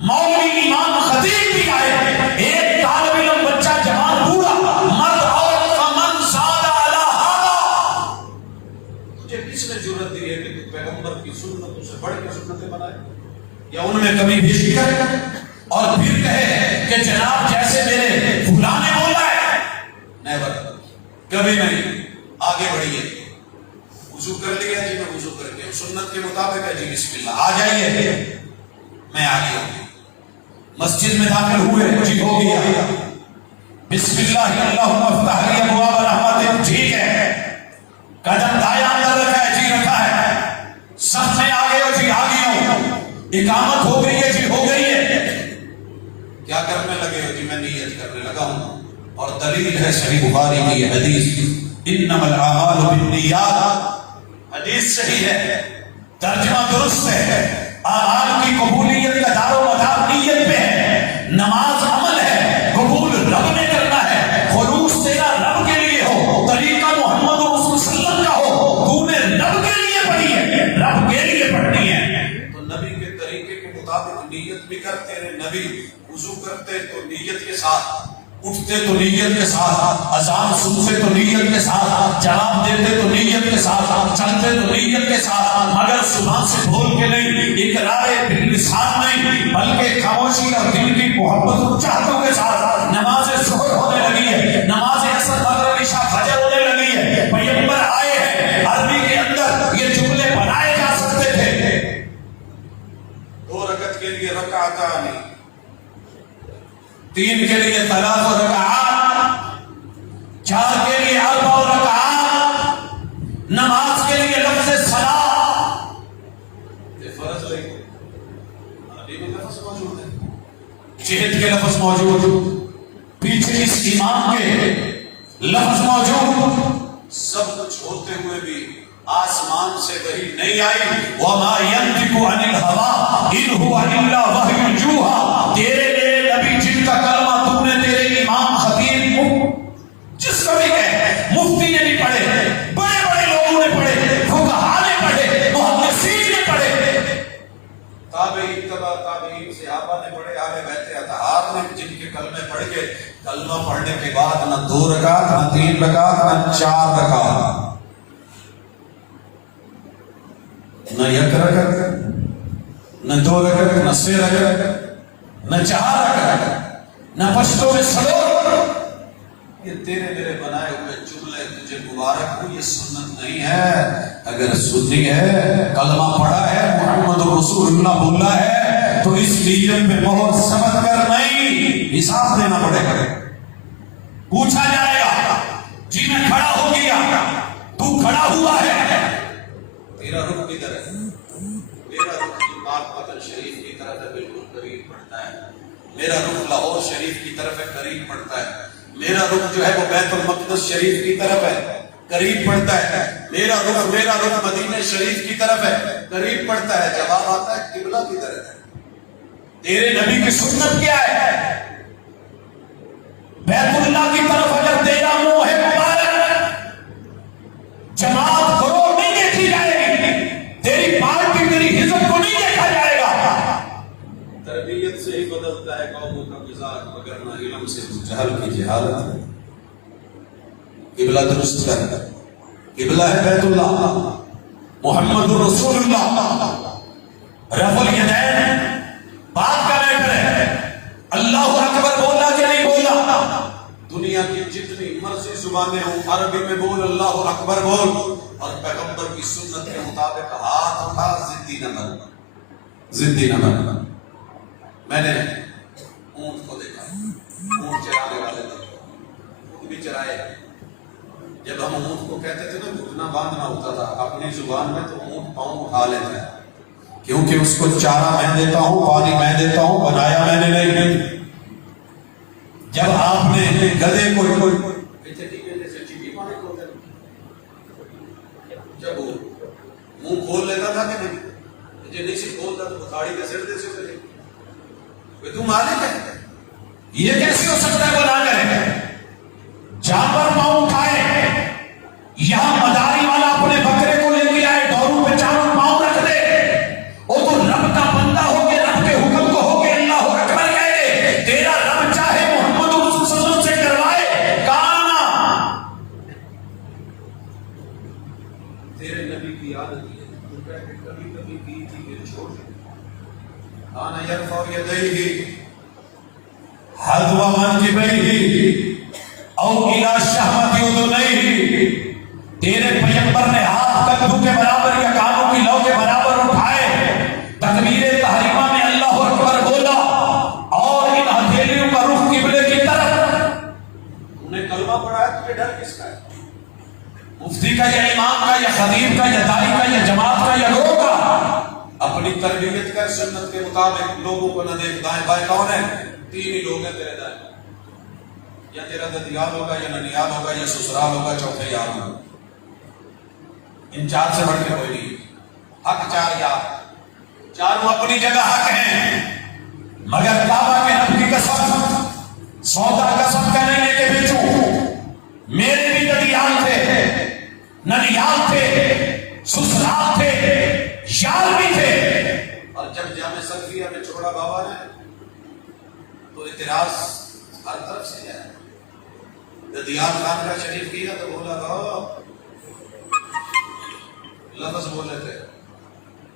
مولوی امام خطیب بھی آئے، ایک طالب علم بچہ جوان بوڑھا مرد عورت، فمن زاد علی ھذا، تجھے کس نے جرأت دی ہے کہ تو پیغمبر کی سنتوں سے بڑھ کے سنتیں بنائے یا ان میں کمی بیشی کرے اور پھر کہے کہ جناب جیسے میرے فلاں نے بولا ہے؟ نیور، کبھی نہیں۔ آگے بڑھیے، وضو کر لیا جی، میں وضو کر کے سنت کے مطابق ہے جی، بسم اللہ، آ جائیے، میں آ گیا، مسجد میں داخل ہوئے جی، ہو گیا، بسم اللہ اللہم افتح لی ابواب رحمت، ٹھیک ہے، قدم دائیں اندر رکھا ہے جی، رکھا ہے، سب میں آ گئے ہو جی، آ گئی ہوں، اقامت ہو گئی ہے جی، ہو گئی ہے، کیا کرنے لگے ہو جی؟ میں نیت کرنے لگا ہوں، اور دلیل ہے صحیح بخاری کی یہ حدیث، انما الاعمال بالنیات، حدیث صحیح ہے، ترجمہ درست ہے، اعمال کی قبولیت کا دار و مدار نیت پہ ہے، نماز عمل ہے، قبول رب نے کرنا ہے، خلوص تیرا رب کے لیے ہو، طریقہ محمد رسول صلی اللہ علیہ وسلم کا ہو، تو نے رب کے لیے پڑھی ہے، رب کے لیے پڑھنی ہے، تو نبی کے طریقے کے مطابق نیت بھی کرتے رہے۔ نبی وضو کرتے تو نیت کے ساتھ، اٹھتے تو نیت کے ساتھ، اذان سنتے تو نیت کے ساتھ، جواب دیتے تو نیت کے ساتھ، چلتے تو نیت کے ساتھ، مگر زبان سے بول کے نہیں، اقرار باللسان نہیں، بلکہ خاموشی اور دل کی محبت اور چاہتوں کے ساتھ نماز ظہر ہونے لگی ہے، نماز عصر مغرب عشاء فجر ہونے لگی ہے، پیغمبر آئے ہیں، عربی کے اندر یہ جملے بنائے جا سکتے تھے، 2 رکعت کے لیے رکعتان، 3 کے لیے 3 رکعات، 4 کے لیے 4 رکعات، نماز کے لیے لفظ صلاۃ، یہ فرض نہیں، عربی میں لفظ موجود ہے، جہد کے لفظ موجود، پیچھے اس امام کے لفظ موجود، سب کچھ ہوتے ہوئے بھی آسمان سے وحی نہیں آئی، وما ينطق عن الهوى ان هو الا وحی یوحى، تیرے نبی جن کا کلمہ تم نے تیرے امام خطیب جس کو بھی کہے، مفتی نے بھی پڑھے، بڑے بڑے لوگوں نے پڑھے، فقہاء نے پڑھے، محدثین نے پڑھے، تابعین تبع تابعین صحابہ نے پڑھے، اہل بیت اطہار نے جن کے کلمے پڑھ کے، کلمہ پڑھنے کے بعد نہ 2 رکعت، نہ 3 رکعت، نہ 4 رکعت، نہ 1 رکعت، نہ 2 رکعت، نہ 6 رکعت، نہ 4 رکعت، نہ پشتوں میں سلو، یہ تیرے میرے بنائے ہوئے جملے تجھے مبارک ہو، یہ سنت نہیں ہے۔ اگر سنی ہے، کلمہ پڑھا ہے، محمد رسول اللہ بولا ہے، تو اس نیت میں بہت سمجھ کر نہیں، حساب دینا پڑے گا، پوچھا جائے گا، جی میں کھڑا ہو گیا، تو کھڑا ہوا ہے، تیرا رخ کدھر ہے؟ میرا رخ پاک وطن شریف کی طرف ہے، بالکل قریب پڑتا ہے، میرا رخ لاہور شریف کی طرف ہے، قریب پڑتا ہے، میرا رخ جو ہے وہ بیت المقدس شریف کی طرف ہے، قریب پڑتا ہے، میرا رخ مدینہ شریف کی طرف ہے، قریب پڑتا ہے۔ جواب آتا ہے قبلہ کی طرف ہے، تیرے نبی کی سنت کیا ہے؟ بیت اللہ کی طرف اگر تیرا منہ ہے مبارک، جماعت گروہ نہیں دیکھی جائے گی، تیری پارٹی تیری حزب کو نہیں دیکھا جائے گا، تربیت سے ہی بدلتا ہے قوموں کا مزاج، وگرنہ علم جہل کی جہالت ہے. قبلہ درست کر. قبلہ ہے بیت اللہ محمد رسول اللہ رفع الیدین. بات کا میٹر ہے اللہ اکبر بولا کہ نہیں بولا. دنیا کی جتنی مرضی زبانیں ہوں عربی میں بول اللہ اکبر بول, اور پیغمبر کی سنت کے مطابق ہاتھ اٹھا, ضدی نہ بن, ضدی نہ بن. میں نے اونٹ کو دیکھا, اونٹ چرانے والے تھے, خود بھی چرائے. جب ہم اونٹ کو کہتے تھے نا گھٹنا باندھنا ہوتا تھا اپنی زبان میں, تو اونٹ پاؤں اٹھا لیتا ہے, کیونکہ اس کو چارہ میں دیتا ہوں, پانی میں دیتا ہوں, بنایا میں نے نہیں. جب آپ نے گدھے کو جب وہ منہ کھول لیتا تھا کہ نہیں, نہیں سے کھولتا تو بخاری کا سر دے سکتے تو مالک ہے. یہ کیسے ہو سکتا ہے وہ نہ کرے؟ جانور پاؤں اٹھائے, یہاں مداری والا اپنے بکرے کو لے کے آئے, ڈوروں پہ چاروں پاؤں رکھ دے, وہ تو رب کا بندہ ہو کے رب کے حکم کو ہو کے اللہ اکبر کہے گے. تیرا رب چاہے محمد رسول صلی اللہ علیہ وسلم سے کروائے کانا. تیرے نبی کی عادت ہے کبھی کبھی کی تھی پھر چھوڑ دی. کانا یرفع یدیہ حذو منکبیہ او الی شہوۃ اذنیہ. تیرے پیغمبر نے ہاتھ کندھوں کے برابر یا کانوں کی لو کے برابر اٹھائے, تکبیر تحریمہ میں اللہ اکبر بولا, اور ان ہتھیلیوں کا رخ قبلے کی طرف. تم نے کلمہ پڑھا ہے, تجھے ڈر کس کا ہے؟ مفتی کا یا امام کا یا خطیب کا یا داعی کا یا جماعت کا یا لوگوں کا؟ اپنی تربیت کا سنت کے مطابق لوگوں کو نہ دیکھ. دائیں بائیں کون ہے؟ تین ہی لوگ ہیں تیرے دائیں, یا تیرا ددیال ہوگا یا ننیال ہوگا یا سسرال ہوگا, چوتھے یار ہوگا. ان چار سے بڑھ کے کوئی نہیں. حق چار یار, چاروں اپنی جگہ حق ہیں, مگر کعبہ کے رب کی قسم سودا قسم کا نہیں ہے کہ بیچوں. میرے بھی ددیال تھے, ننیال تھے, سسرال تھے, یار بھی تھے. اور جب جامع سلفیہ میں چھوڑا بابا نے تو اعتراض ہر طرف سے ہے. ددیال خان کا شریف کیا تو بولا لفظ بولے تھے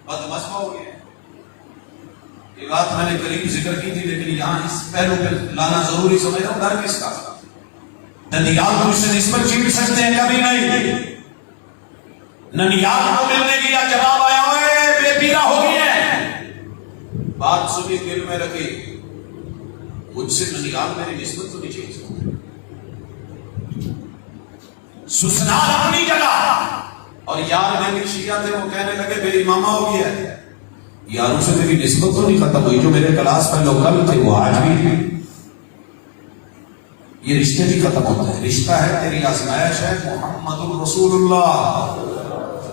بدمسمہ ہو گیا. یہ بات میں نے قریب ذکر کی تھی, لیکن یہاں اس پہلو پہ لانا ضروری سمجھ رہا ہوں. ڈر کس کا؟ ددیال تو اس سے نسبت چھیڑ سکتے ہیں, کبھی نہیں. ننیال کو ملنے گیا, جواب آیا ہوئے بے پیرا ہو گئی ہے. بات سنی, دل میں رکھی, مجھ سے ننیال میری نسبت تو نہیں چھیڑ سکتے. سسرال اپنی جگہ, اور یار میں شیعہ تھے, وہ کہنے لگے بے امامہ ہو گیا ہے. یاروں سے میری نسبت تو نہیں ختم ہوئی, جو میرے کلاس میں لوگ کل تھے وہ آج بھی تھے. یہ رشتے بھی ختم ہوتے ہیں. رشتہ ہے تیری آزمائش ہے محمد رسول اللہ,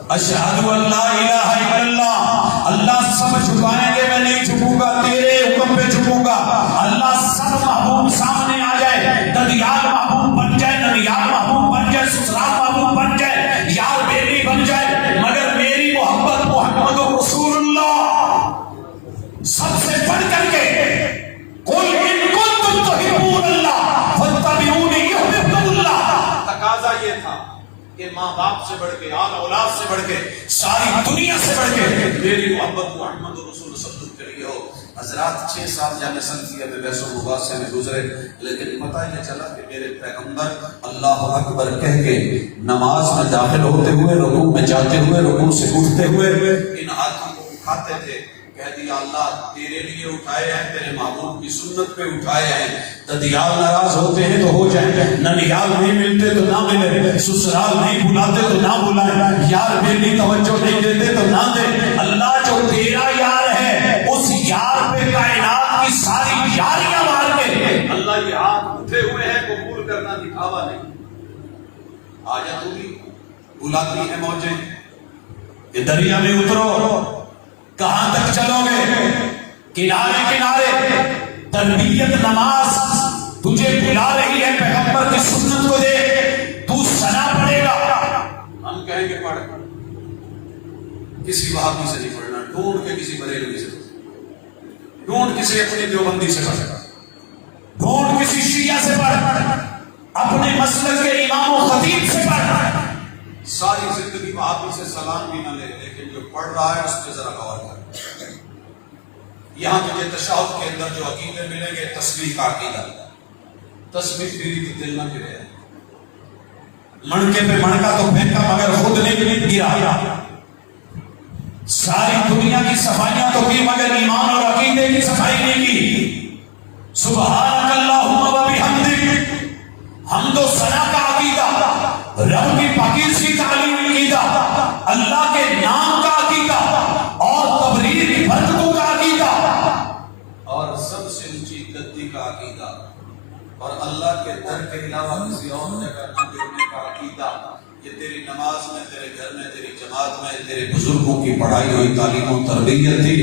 اشہد ان لا الہ الا اللہ. اللہ سب جھکائیں گے, میں نہیں جھکوں گا, تیرے حکم پہ جھکوں گا. اللہ سب محبوب سامنے آ جائے, ددیال محبوب بن جائے, ننیال محبوب بن جائے, سسرال محبوب بن جائے, یار بیٹی بن جائے, مگر میری محبت محمد رسول اللہ سب سے بڑھ کر کے. قل ان کنتم تحبون اللہ فاتبعونی یحببکم اللہ. تقاضا یہ تھا کہ ماں باپ سے بڑھ کے, آل اولاد سے بڑھ کے, ساری دنیا سے بڑھ کے میری محبت محمد رسول صلی اللہ علیہ وسلم کے لیے ہو. حضرات 6 سال جامع سلفیہ میں بحث و مباحثے میں گزرے, لیکن پتہ یہ چلا کہ میرے پیغمبر اللہ اکبر کہہ کے نماز میں داخل ہوتے ہوئے, رکوع میں جاتے ہوئے, رکوع سے اٹھتے ہوئے ان ہاتھوں کو اٹھاتے تھے. کہہ دیا اللہ تیرے لیے اٹھائے ہیں, تیرے محبوب کی سنت پہ اٹھائے ہیں. ددیال ناراض ہوتے ہیں تو ہو جائیں, ننیال نہیں ملتے تو نہ ملے, سسرال نہیں بلاتے تو نہ بلائیں, یار بیٹی توجہ نہیں دیتے تو نہ دے. اللہ جو تیرا یار ہے اس یار پہ کائنات کی ساری یاریاں مار کے اللہ یہ ہاتھ اٹھے ہوئے ہیں, قبول کرنا دکھاوا نہیں. آجا تو بھی بلاتی ہے موجیں کہ دریا میں اترو, کہاں تک چلو گے؟ کنارے کنارے. تربیت نماز تجھے بلا رہی ہے, پیغمبر کی سنت کو دے, تو سنا پڑے گا. ہم کہیں گے پڑھ, کسی وہابی سے نہیں پڑھنا, ڈھونڈ کے کسی بریلوی سے, ڈھونڈ کسی اپنی دیوبندی سے پڑھنا. ڈھونڈ کسی شیعہ سے پڑھ، اپنے مسلک کے امام و خطیب سے پڑھ، ساری زندگی وہابی سے سلام بھی نہ لے، لیکن جو پڑھ رہا ہے اس پہ ذرا غور کر۔ یہاں تجھے تشہد کے اندر جو عقیدے ملیں گے، تسبیح کا عقیدہ، تسبیح گری تو دل نہ گرے، مڑکے پہ مڑکا تو پھینکا مگر خود نہیں گرا، ساری دنیا کی صفائیاں تو کی مگر ایمان اور عقیدے کی صفائی نہیں کی۔ سبحانک اللہم و بحمدک، حمد و ثنا کا عقیدہ، رب کی پاکیزگی کا عقیدہ، اللہ کے نام کا عقیدہ اور تبریک کی برکتوں کا عقیدہ، اور سب سے اونچی گدی کا عقیدہ، اور اللہ کے در کے علاوہ کسی اور جگہ نہ دیکھنے کا عقیدہ۔ یہ تیری نماز میں، تیرے گھر میں، تیری جماعت میں، تیرے بزرگوں کی پڑھائی ہوئی تعلیم و تربیت تھی۔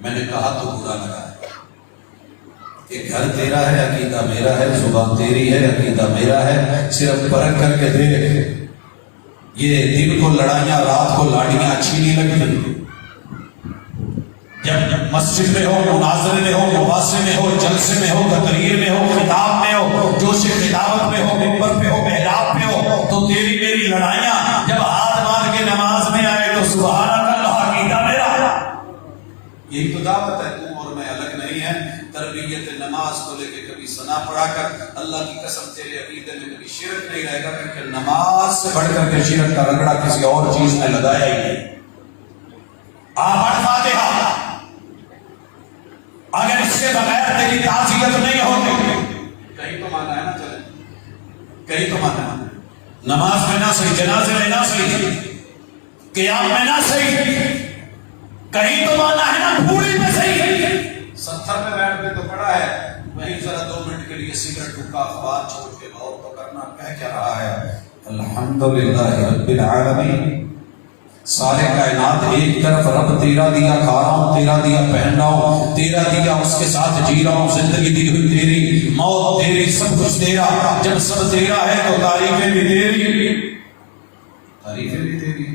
میں نے کہا تو برا لگا کہ گھر تیرا ہے، عقیدہ میرا ہے، زبان تیری ہے، عقیدہ میرا ہے، صرف پرکھ کر کے دیکھ۔ یہ دن کو لڑائیاں، رات کو لاڑیاں اچھی نہیں لگتی۔ جب مسجد میں ہو، مناظرے میں ہو، مباحثے میں ہو، جلسے میں ہو، تقریر میں ہو، خطاب میں ہو، جوش خطابت میں ہو، منبر پہ ہو، محراب پہ ہو، تو تیری میری لڑائیاں جب ہاتھ مار کے نماز میں آئے تو سبحان اللہ، عقیدہ میرا۔ یہی تو دعوت ہے، تم اور میں الگ نہیں ہیں۔ تربیت نماز کو لے کے کبھی ثنا پڑھا کر، اللہ کی قسم تیرے عقیدے میں کبھی شرک نہیں رہے گا، کیونکہ نماز سے بڑھ کر کے شرک کا رگڑا کسی اور چیز نے لگایا ہی نہیں۔ فاتحہ، اگر اس کے بغیر تیری تعزیت نہیں ہوتی، کہیں تو مانا ہے نا، چلے کہیں تو مانا ہے، نماز میں نہ صحیح، جنازے میں نہ صحیح، قیام میں نہ صحیح، کہیں تو مانا ہے نا، پوری میں صحیح۔ 70 میں بیٹھ کے تو پڑا ہے، وہیں ذرا 2 منٹ کے لیے سگریٹ حکا، اخبار چھوڑ کے غور تو کرنا، کہہ کیا رہا ہے؟ الحمدللہ رب العالمین۔ سارے کائنات ایک طرف، رب تیرا دیا کھا رہا ہوں، تیرا دیا پہن رہا ہوں، تیرا دیا اس کے ساتھ جی رہا ہوں، زندگی دی ہوئی تیری، موت تیری، سب کچھ تیرا۔ جب سب تیرا ہے تو تعریفیں بھی تیری، تعریفیں بھی تیری۔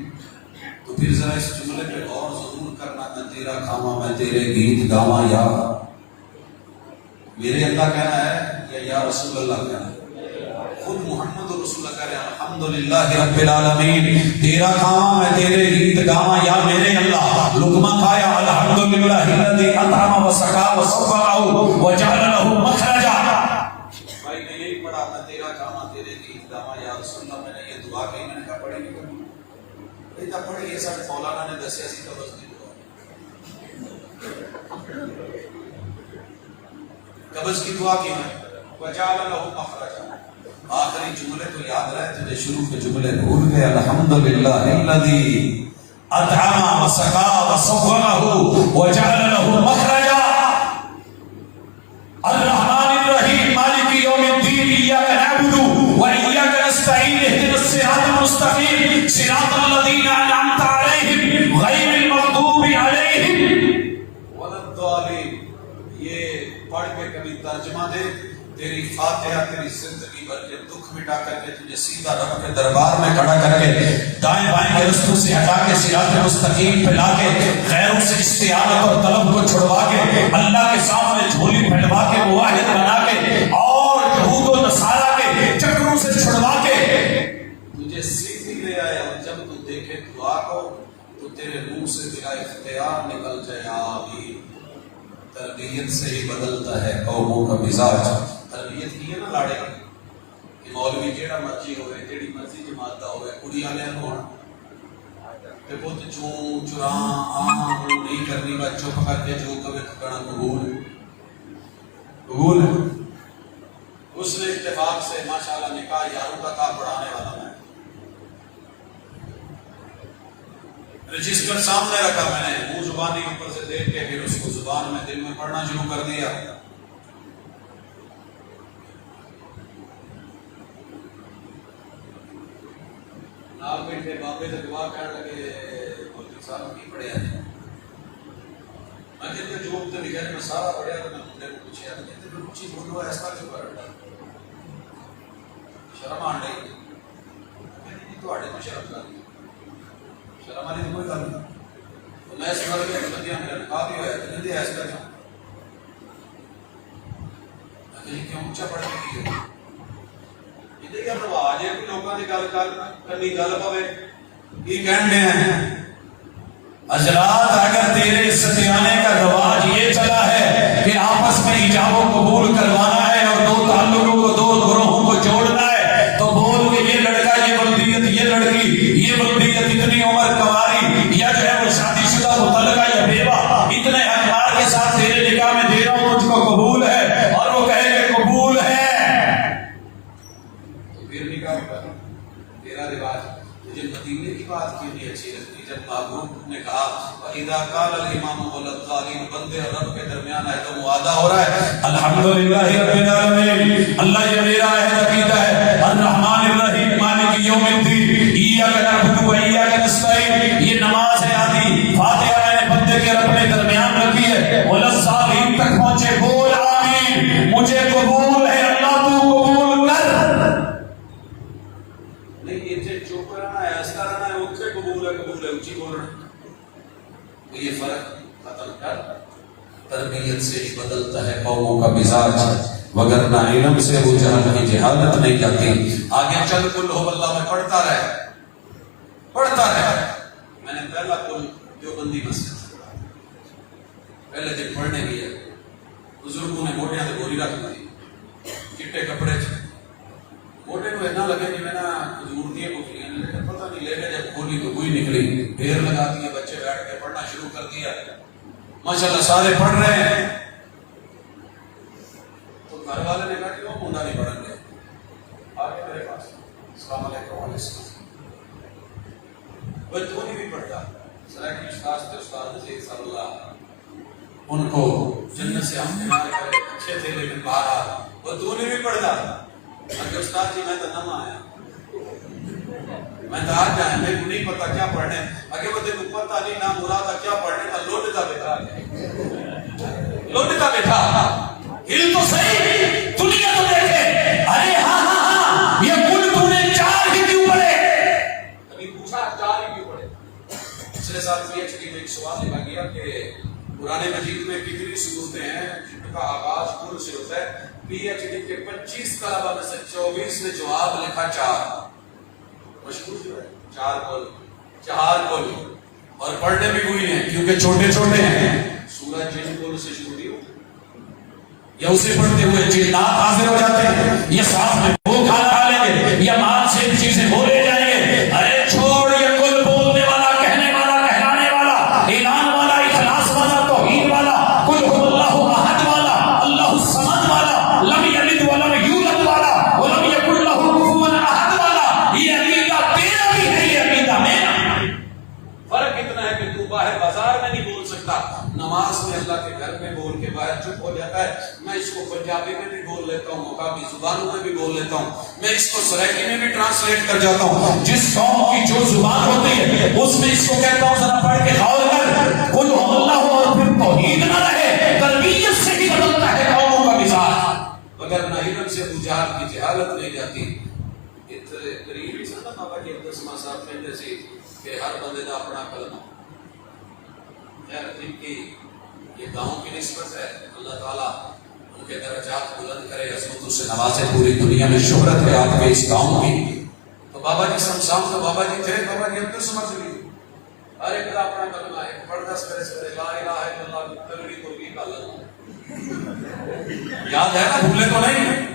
تو پھر ذرا اس جملے پہ غور ضرور کرنا، میں تیرا کھاواں، میں تیرے گیت گاواں، یا میرے اللہ کہنا ہے یا رسول اللہ کہنا ہے؟ خود محمد رسول اللہ کہہ رہے ہیں الحمدللہ رب العالمین، تیرا کھاواں، میں تیرے گیت گاواں، یا میرے اللہ۔ لقمہ کھایا، الحمدللہ الذی اطعم وسقا وصبر وجعل له مخرجا۔ بھائی نے یہی پڑھا، میں تیرا کھاواں، تیرے گیت گاواں یا رسول اللہ۔ میں نے یہ دعا کہی، میں نے کہا پڑھی نہیں کبھی، اتنا پڑھی، یہ سارے مولانا نے دسیا سی تو بس قبض کی دعا کی میں، وجعل له مخرجا۔ آخری جملے تو یاد رہے، تجھے شروع کے جملے بھول گئے۔ الحمدللہ الذی اطعم وسقا وصبر وجعل له مخرجا، الرحمن الرحیم مالک یوم الدین، ایاک نعبد وایاک نستعین، اهدنا الصراط المستقیم صراط الذین انعمت علیہم غیر المغضوب علیہم ولا الضالین۔ یہ پڑھ کے کبھی ترجمہ دے، تیری فاتحہ تیری زندگی بھر کے دکھ مٹا کر کے تجھے سیدھا رب کے دربار میں کھڑا کر کے، دائیں بائیں کے رستوں سے ہٹا کے صراط مستقیم پہ لا کے، غیروں سے استعانت اور طلب کو چھڑوا کے، اللہ کے سامنے جھولی پھیلوا کے، واحد بنا کے، اور یہود و نصارہ کے چکروں سے چھڑوا کے تجھے سیدھی لے آئے۔ اور جب تو دیکھے دعا کو تو تیرے منہ سے تیرا اختیار نکل جائے، آمین۔ تربیت سے ہی بدلتا ہے قوموں کا مزاج۔ تربیت کی ہے نا لاڑے کہ مولوی جیڑا مرضی ہوئے، جیڑی مرضی جماعت دا ہوئے، کڑی والے ہونا تے بہت چون چراں نہیں کرنی، با چپ کر کے جو کبھی کھکڑا قبول۔ اس نے اتفاق سے ماشاءاللہ نکاح یاروں کا کام پڑھانے والا میں، رجسٹر سامنے رکھا، میں نے منہ زبانی اوپر سے دیکھ کے پھر اس کو زبان میں دل میں پڑھنا شروع کر دیا۔ نال بیٹھے بابے سے دعا کہنے لگے، مولوی صاحب کی پڑھیا ہے؟ میں کہتے جو تے لکھا ہے میں سارا پڑھیا، تو میں منڈے کو پوچھا، میں کہتے جو اچھی بولو ایسا کیوں کر رہا؟ شرم آن رہی، میں کہتے تواڈے کو شرم کر دی، شرم والی کوئی گل نہیں۔ میں اس بارے میں بندیاں میرا نکاح بھی ہوا ہے، کہتے ایسا کیوں؟ قسمہ دی گل کرنی گل پوے یہ کہنے ہیں حضرات اگر تیرے ستیانے کا رواج یہ چلا ہے کہ آپس میں ایجاب و قبول کروانا ہے اور دو تعلقوں کو دو گروہوں کو جوڑنا ہے تو بول کہ یہ لڑکا یہ ولدیت یہ لڑکی یہ ولدیت اتنی عمر کنواری یا جو ہے وہ شادی شدہ مطلقہ یا بیوہ اتنے اخبار کے ساتھ تیرے نکاح میں دے رہا ہوں تجھ کو قبول ہے اور وہ کہے کہ قبول ہے تو پھر نکاح کر تیرا رواج مجھے مدینے کی بات کیوں نہیں اچھی لگتی جب محبوب نے کہا وَإِذَا قَالَ الْإِمَامُ وَالْقَالِينَ بندے اور رب کے درمیان ہے تو معاہدہ ہو رہا ہے الحمدللہ رب العالمین اللہ یہ میرا عقیدہ ہے الرحمن الرحیم مالک یوم الدین ایاک نعبد و ایاک نستعین یہ نماز ہے آدھی فاتحہ میں نے بندے کے رب کے درمیان رکھی ہے وَلَلصَّالِحِينَ تک پہنچے بول آمین مجھے قبول ہے اللہ تو قبول کر نہیں یہ چوپ رہنا ہے ایسا رہنا ہے اتنے قبول ہے اونچی بول رہا تو یہ فرق ختم کر تربیت سے ہی بدلتا ہے قوموں کا مزاج وگرنہ علم سے وہ جہل کی جہالت نہیں جاتی آگے چل کل ہو اللہ میں پڑھتا رہے میں نے پہلا کل دیوبندی مسجد پہلے دن پڑھنے گیا بزرگوں نے موٹیاں تو گوری رکھ دی چٹے کپڑے موٹے کو اتنا لگے کہ میں نے مورتیاں کو پتہ نہیں لے کے جب کھولی تو کوئی نکلی ڈھیر لگا دیے بچے بیٹھ کے پڑھنا شروع کر دیا ماشاءاللہ سارے پڑھ رہے ہیں تو گھر والے نے کہا کہ وہ منڈا نہیں پڑھیں گے آگے میرے پاس السلام علیکم علیہ السلام وہ تو نہیں بھی پڑھتا سرائکی استاد نزیر صلی اللہ ان کو جنت سے ہم کنارے اچھے تھے لیکن باہر وہ تو نہیں بھی پڑھتا اگر استاد جی میں تو نہ آیا میں تو آج جائیں میں کو نہیں پتا کیا پڑھنے اگر وہ دیکھو پتا نہیں نام مرادہ کیا پڑھنے تھا لوٹتا بیٹھا ہل تو صحیح دنیا تو دیکھے ارے ہاں یہ کل تو نے 4 ہی کیوں پڑھے کبھی پوچھا 4 ہی کیوں پڑھے پچھلے سال پی ایچ ڈی میں ایک سوال لکھا گیا کہ قرآن مجید میں کتنی صورتیں ہیں جن کا آغاز کل سے ہوتا ہے پی ایچ ڈی کے 25 طلبہ میں سے 24 نے جواب لکھا 4 مشہور جو ہے 4 کل اور پڑھنے بھی ہوئی ہیں کیونکہ چھوٹے چھوٹے ہیں سورج جن کل سے شروع ہو یا اسے پڑھتے ہوئے جنات حاضر ہو جاتے ہیں یا ساتھ میں وہ کھانا کھا لیں گے یا مان سے چیزیں بولے جائیں گے ارے چھوڑ یہ کل بولنے والا کہنے والا کہلانے والا اعلان والا اخلاص والا توحید والا کل هو اللہ احد والا اللہ الصمد والا لم یلد ولم یولد والا ولم یکن له کفوا احد والا یہ عقیدہ تیرا بھی ہے یہ عقیدہ میرا فرق اتنا ہے کہ تو باہر بازار میں نہیں بول سکتا نماز میں اللہ کے گھر میں بول کے باہر چپ ہو جاتا ہے میں اس کو پنجابی میں بھی بول لیتا ہوں مقامی زبانوں میں بھی بول لیتا ہوں میں اس کو سرائکی میں بھی ٹرانسلیٹ کر جاتا ہوں جس قوم کی جو زبان ہوتی ہے اس میں اس کو کہتا ہوں ذرا پڑھ کے غور کر قل هو اللہ اور پھر توحید نہ رہے تربیت سے ہی بدلتا ہے قوموں کا مزاج اگر نہ علم سے بجھال کی جہالت نہیں جاتی اتنے قریب ہی سنتا بابا جی عبدالسماں صاحب کہتے سی کہ ہر بندے کا اپنا کلمہ خیر ان کی یہ گاؤں کی نسبت ہے اللہ تعالیٰ ان کے درجات بلند کرے عظمتوں سے نوازے پوری دنیا میں شہرت ہے آپ کے اس گاؤں کی تو بابا جی سمسام تو بابا جی تھے بابا جی اب تو سمجھ لی ہر ایک کا اپنا کلمہ ہے پڑھدس کرے سکتے لا الہ الا اللہ تلوی کو بھی کلمہ یاد ہے نا بھولے تو نہیں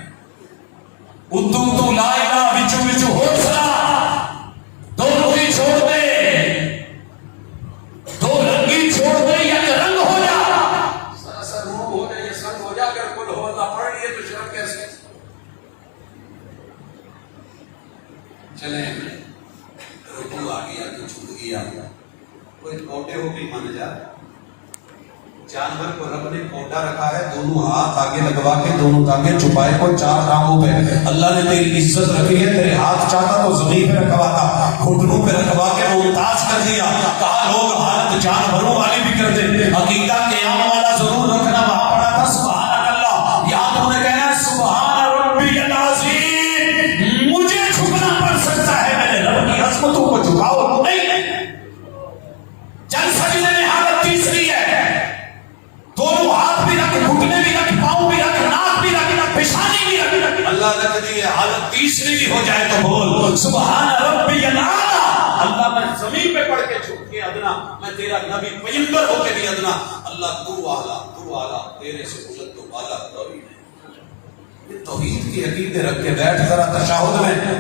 اتو تو لا الہ بچو بچو ہو سلا دونوں ہی چھوڑ دے دو رنگی چھوڑ دے یا رنگ ہو جا سراسر روح ہو جائے یا سنگ ہو جا کر کل ہو اللہ پڑھ لیے تو شرک کیسے چلیں رکو آ گیا تو چھوٹ گیا کوئی کوٹے ہو بھی مان جا جانور کو رب نے کوٹا رکھا ہے دونوں ہاتھ آگے لگوا کے دونوں ٹانگیں چھپائے کو 4 ٹانگوں پہ اللہ نے تیری عزت رکھی ہے تیرے ہاتھ چاہتا تو زمین پہ رکھواتا گھٹنوں پہ رکھوا کے ممتاز کر دیا کہا لوگ حالت جانوروں والی بھی کر دیں عقیدہ قیام والا ضرور رکھنا وہاں پڑا تھا سبحان اللہ یہاں تم نے کہنا ہے سبحان ربی العظیم مجھے جھکنا پڑ سکتا ہے میرے رب کی عظمتوں کو جھکاؤ نہیں چل سجدے میں حالت تیسری ہے دونوں ہاتھ بھی رکھ گھٹنے بھی رکھ پاؤں بھی رکھ ناک بھی رکھ پیشانی بھی رکھ اللہ رکھ دی ہے، حالت تیسری بھی ہو جائے تو بول سبحان ربی الاعلی، اللہ میں زمین پہ پڑھ کے چھوٹ کے ادنا، میں تیرا نبی پیغمبر ہو کے بھی ادنا، اللہ تو اعلیٰ تیرے سے بلند تو اعلیٰ توحید ہے۔ یہ توحید کی عقیدے رکھ کے بیٹھ ذرا تشہد میں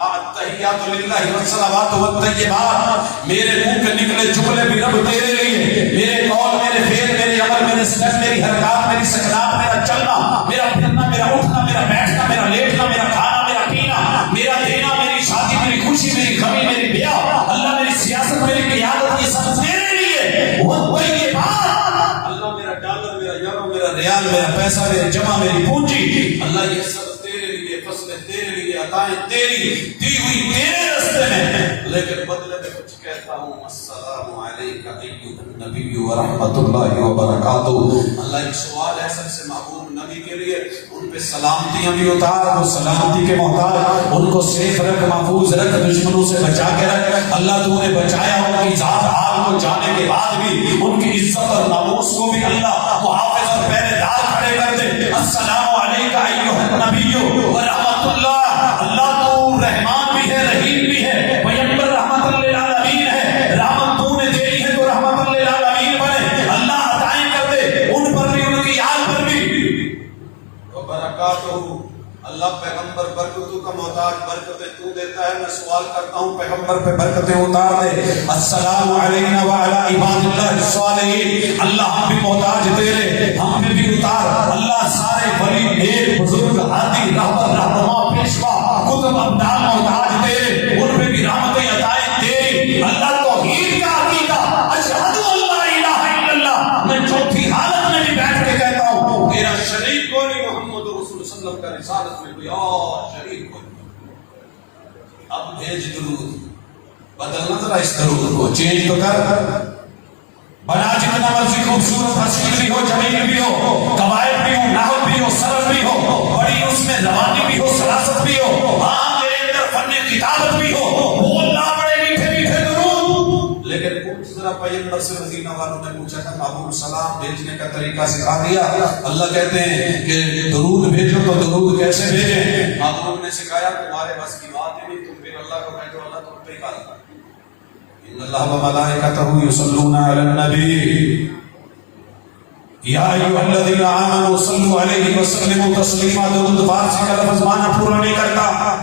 التحیات للہ والصلوات والطیبات، میرے منہ کے نکلے جملے بھی رب تیرے لیے، میرے قول، میرے فعل، میرے عمل، میرے سکن، میری حرکات، میری سکنات، میرا چلنا، میرا پھرنا، میرا اٹھنا، میرا بیٹھنا، میرا لیٹنا، میرا کھانا، میرا پینا، میرا دینا، میری شادی، میری خوشی، میری غمی، میری بیاہ، اللہ میری سیاست، میری قیادت، یہ سب تیرے لیے، والطیبات، اللہ میرا ڈالر، میرا یورو، میرا ریال، میرا پیسہ، میری جمع، میری پونجی، اللہ یہ سب تیرے لیے، فصلیں تیرے لیے، عطائیں تیری دی ہوئی تیرے راستے میں، لیکن بدلے میں کچھ کہتا ہوں السلام علیکم ایھا النبی ورحمۃ اللہ وبرکاتہ۔ اللہ ایک سوال ہے سب سے محبوب نبی کے لیے، ان پہ سلامتیاں بھی اتار، وہ سلامتی کے محتاج، ان کو سیف رکھ، محفوظ رکھ، دشمنوں سے بچا کے رکھ، اللہ تو نے بچایا، ان کی ذات حال کو جانے کے بعد بھی ان کی عزت اور ناموس کو بھی اللہ محافظ اور پہرے دار کھڑے کر دے۔ السلام علیکم ایھا النبی ورحمۃ اللہ، اللہ تو رحمان بھی ہے، رحیم بھی ہے، پیغمبر رحمت للعالمین ہے، رحمت تو نے دینی ہے تو رحمت للعالمین بنے، اللہ عطائیں کر دے ان پر بھی، ان کی آل پر بھی، وبرکاتہ۔ اللہ پیغمبر برکتوں کا محتاج، برکتیں تو دیتا ہے، میں سوال کرتا ہوں پیغمبر پہ برکتیں اتار دے۔ السلام علینا وعلی عباد اللہ الصالحین، اللہ ہم بھی محتاج تیرے، ہم پہ بھی اتار، اللہ سارے ولی، نیک، بزرگ، ہادی، رہبر، رہنما، پیشوا، قطب، ابدال محتاج تیرے، ان پہ بھی رحمتیں عطائیں تیری، اللہ توحید کا عقیدہ، اشہد ان لا الہ الا اللہ، میں چوتھی حالت میں بھی بیٹھ کے کہتا ہوں تیرا شریک کوئی نہیں، محمد رسول صلی اللہ علیہ وسلم کا رسالت میں کوئی اور شریک کوئی نہیں۔ اب بھیج درود، بدلنا ذرا اس درود کو، چینج تو کر، بنا جتنا مرضی خوبصورت، حسین بھی ہو، جمیل بھی ہو، قواعد بھی ہو، نحو بھی ہو، صرف بھی ہو، بڑی اس میں زبانی بھی ہو، سلاست بھی ہو، ہاں میرے اندر فن کتابت بھی ہو، بولنا بڑے میٹھے میٹھے درود، لیکن پوچھ ذرا پیغمبر سے مدینہ والوں نے پوچھا تھا محبوب سلام بھیجنے کا طریقہ سکھا دیا، اللہ کہتے ہیں کہ درود بھیجو تو درود کیسے بھیجیں، محبوب نے سکھایا تمہارے بس کی بات ہی نہیں، تم پھر اللہ کو کہتے ہو اللہ تم پہ کہا ان اللہ وملائکتہ یصلون علی النبی یا ایھا الذین آمنوا صلوا علیہ وسلموا تسلیما، درود فارسی کا لفظ معنی پورا نہیں کرتا،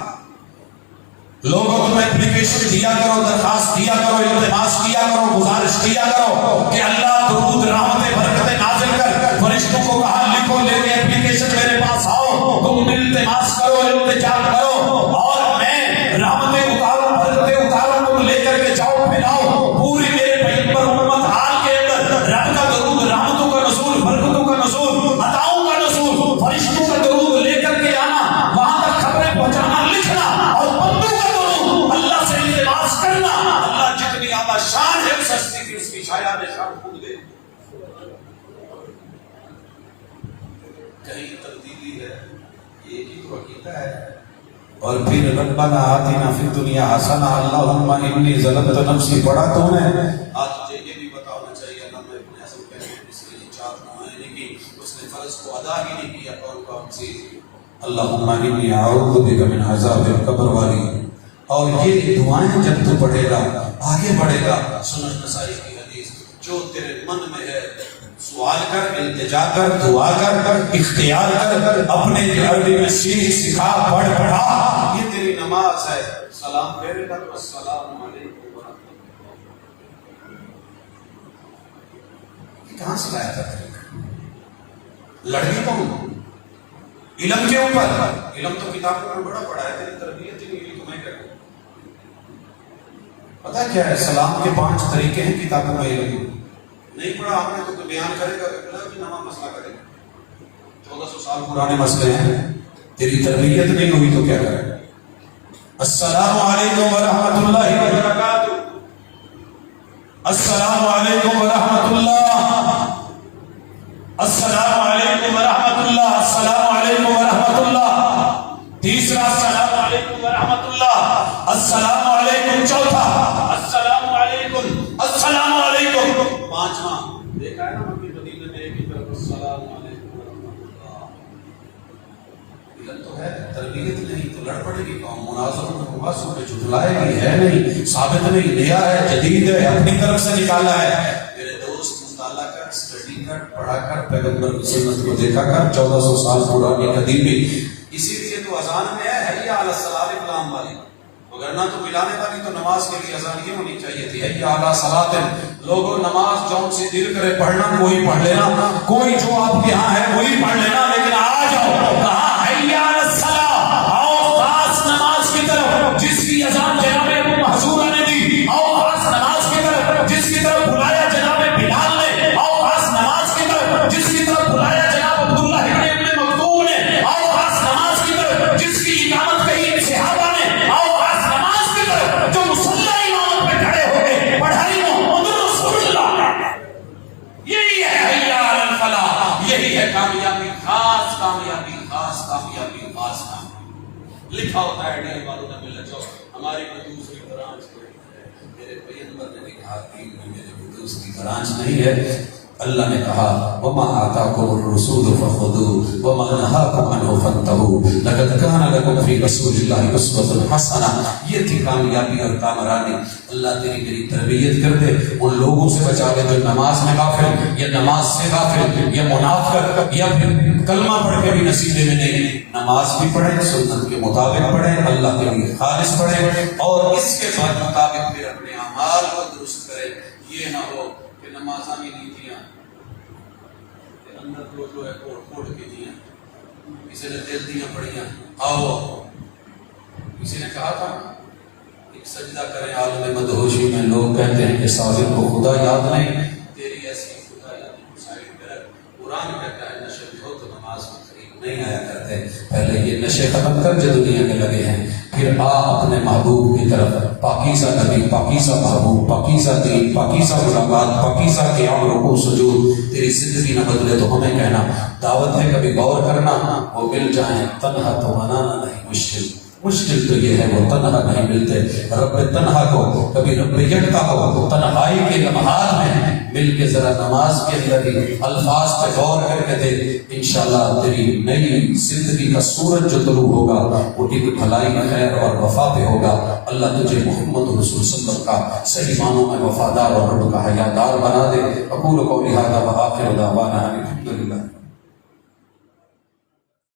لوگوں تم اپلیکیشن دیا کرو، درخواست دیا کرو، التماس کیا کرو، گزارش کیا کرو کہ اللہ درود رحمتیں برکتیں نازل کر، فرشتوں کو کہا لکھو، لے کے اپلیکیشن میرے پاس آؤ، تم التماس کرو، التجا کرو، اور میں رحمتیں اتاروں، برکتیں اتاروں، تم لے کر کے جاؤ، پھیلاؤ پوری میرے پیغمبر امت حال کے اندر، رب کا درود، رحمتوں کا نزول، برکتوں کا نزول، عطاؤں کا نزول، فرشتوں کا درود لے کر کے آنا، وہاں تک خبریں پہنچانا، لکھنا، اور بندوں کا درود اللہ سے التماس کرنا، اللہ جتنی اعلیٰ شان ہے اس ہستی کی، اس کی شایان شان خود دے۔ کہیں تبدیلی ہے، ایک ہی تو عقیدہ ہے، اور پھر ربنا آتنا فی الدنیا حسنہ، اللہم انی ظلمت نفسی، پڑھا تو نے آج مجھے یہ بھی بتانا چاہیے اللہ میں اپنے حسن کہنے اس لیے چار معائنے کی، اس نے فرض کو ادا ہی نہیں کیا، کون کون سی اللہم انی اعوذ بک من عذاب القبر والی، اور یہ دعائیں جب تو پڑھے گا آگے بڑھے گا، سنن نسائی کی حدیث، جو تیرے من میں ہے سوال کر، التجا کر، دعا کر، اختیار کر، اپنے عربی میں سیکھ، سکھا، پڑھ، پڑھا، یہ تیری نماز ہے، سلام پھیرے گا تو السلام علیکم ورحمۃ اللہ، یہ کہاں سے لایا تھا لڑکی کون؟ علم کے اوپر، علم تو کتابوں میں بڑا پڑھا ہے، تیری تربیت ہی نہیں ہوئی تو میں کیا کروں؟ پتہ کیا ہے، سلام کے 5 طریقے ہیں کتابوں میں، علم نہیں پڑھا آپ نے تو بیان کرے گا کہ نواں مسئلہ کرے گا، 1400 سال پرانے مسئلے ہیں، تیری تربیت نہیں ہوئی تو کیا کرے گا؟ السلام علیکم ورحمۃ اللہ وبرکاتہ، السلام علیکم ورحمۃ اللہ، السلام علیکم ورحمۃ اللہ، السلام علیکم ورحمۃ اللہ، تیسرا السلام علیکم ورحمۃ اللہ، السلام علیکم، چوتھا السلام علیکم، السلام علیکم، پانچواں دیکھا ہے نا مکی مدینے میں ایک ہی طرف السلام علیکم ورحمۃ اللہ، علم تو ہے تربیت نہیں تو لڑ پڑے گی قوم، مناظروں میں مباحثوں میں جھٹلائے گی، ہے نہیں، ثابت نہیں، نیا ہے، جدید ہے، اپنی طرف سے نکالا ہے۔ میرے دوست مطالعہ کر، اسٹڈی کر، پڑھا کر، پیغمبر کی سنت کو دیکھا کر، 1400 سال پرانی قدیمی، اسی لیے تو اذان میں ہے حی علی الصلاۃ کلام والی، وگرنہ تو ملانے والی تو نماز کے لیے اذان یہ ہونی چاہیے تھی، حی علی الصلاۃ۔ لوگوں نماز جون سے دل کرے پڑھنا کوئی پڑھ لینا، کوئی جو آپ کے ہاں ہے وہی پڑھ لینا، لیکن آ جاؤ کہاں حی علی الصلاۃ، آؤ خاص نماز کی طرف جس کی اذان جناب ابو محذورہ نے دی، آؤ خاص نماز کی طرف جس کی طرف بلایا جناب بلال نے، آؤ خاص نماز کی طرف جس کی طرف بلایا جناب عبداللہ ابن مکتوم نے، آؤ خاص نماز کی طرف جس کی اقامت کہی صحابہ نے، آؤ خاص نماز کی طرف جو مصلی امامت پہ کھڑے ہو گئے پڑھائی محمد رسول اللہ۔ یہی ہے حی علی الفلاح، یہی ہے کامیابی، خاص کامیابی، خاص کامیابی، خاص کامیابی۔ لکھا ہوتا ہے ڈیل والوں نے مل جو ہماری کوئی دوسری برانچ نہیں، میرے پیغمبر نے بھی کہا دین میں میرے کوئی دوسری برانچ نہیں ہے۔ اللہ نے کہا وما آتاکم الرسول فخذوه وما نهاکم عنہ فانتہوا لقد کان لکم فی رسول اللہ اسوۃ حسنہ۔ یہ تھی کامیابی اور کامرانی۔ اللہ تیری میری تربیت کر دے، ان لوگوں سے بچا لے جو نماز میں غافل، یا نماز سے غافل، یا منافق، یا پھر کلمہ پڑھ کے بھی نصیبے میں نہیں۔ نماز بھی پڑھیں، سنت کے مطابق پڑھیں، اللہ کے لیے خالص پڑھیں، اور اس کے بعد مطابق پھر اپنے اعمال کو درست کریں۔ یہ نہ ہو کہ نمازانی نیتیاں اندر جو ہے کوڑ کے دیا، کسی نے دل دیا پڑھیاں، آؤ کسی نے کہا تھا ایک سجدہ کریں عالم مدہوشی میں، لوگ کہتے ہیں کہ ساجد کو خدا یاد نہیں، تیری ایسی خدا یاد سائڈ پہ رکھ۔ قرآن کہتا ہے نشے میں ہو تو نماز میں قریب نہیں آیا کرتے، پہلے یہ نشے ختم کر جو دنیا میں لگے ہیں، پھر آ اپنے محبوب کی طرف، پاکیزہ نبی، پاکیزہ محبوب، پاکیزہ دین، پاکیزہ ملاقات، پاکیزہ قیام رکوع سجود۔ تیری زندگی نہ بدلے تو ہمیں کہنا، دعوت ہے کبھی غور کرنا، وہ مل جائیں تنہا تو بنانا نہیں مشکل، مشکل تو یہ ہے وہ تنہا نہیں ملتے۔ رب تنہا کو، کبھی رب یکتا کو، تنہائی کے لمحات میں مل کے ذرا نماز کے اندر ہی الفاظ پہ غور کر کے دے، انشاءاللہ تیری نئی زندگی کا سورج جو طلوع ہوگا وہ ٹھیک بھلائی، خیر اور وفا پہ ہوگا۔ اللہ تجھے محمد رسول صلی اللہ علیہ وسلم کا صحیح معنوں میں وفادار اور رب کا حیادار بنا دے۔ اقول قولی ھذا وآخر دعوانا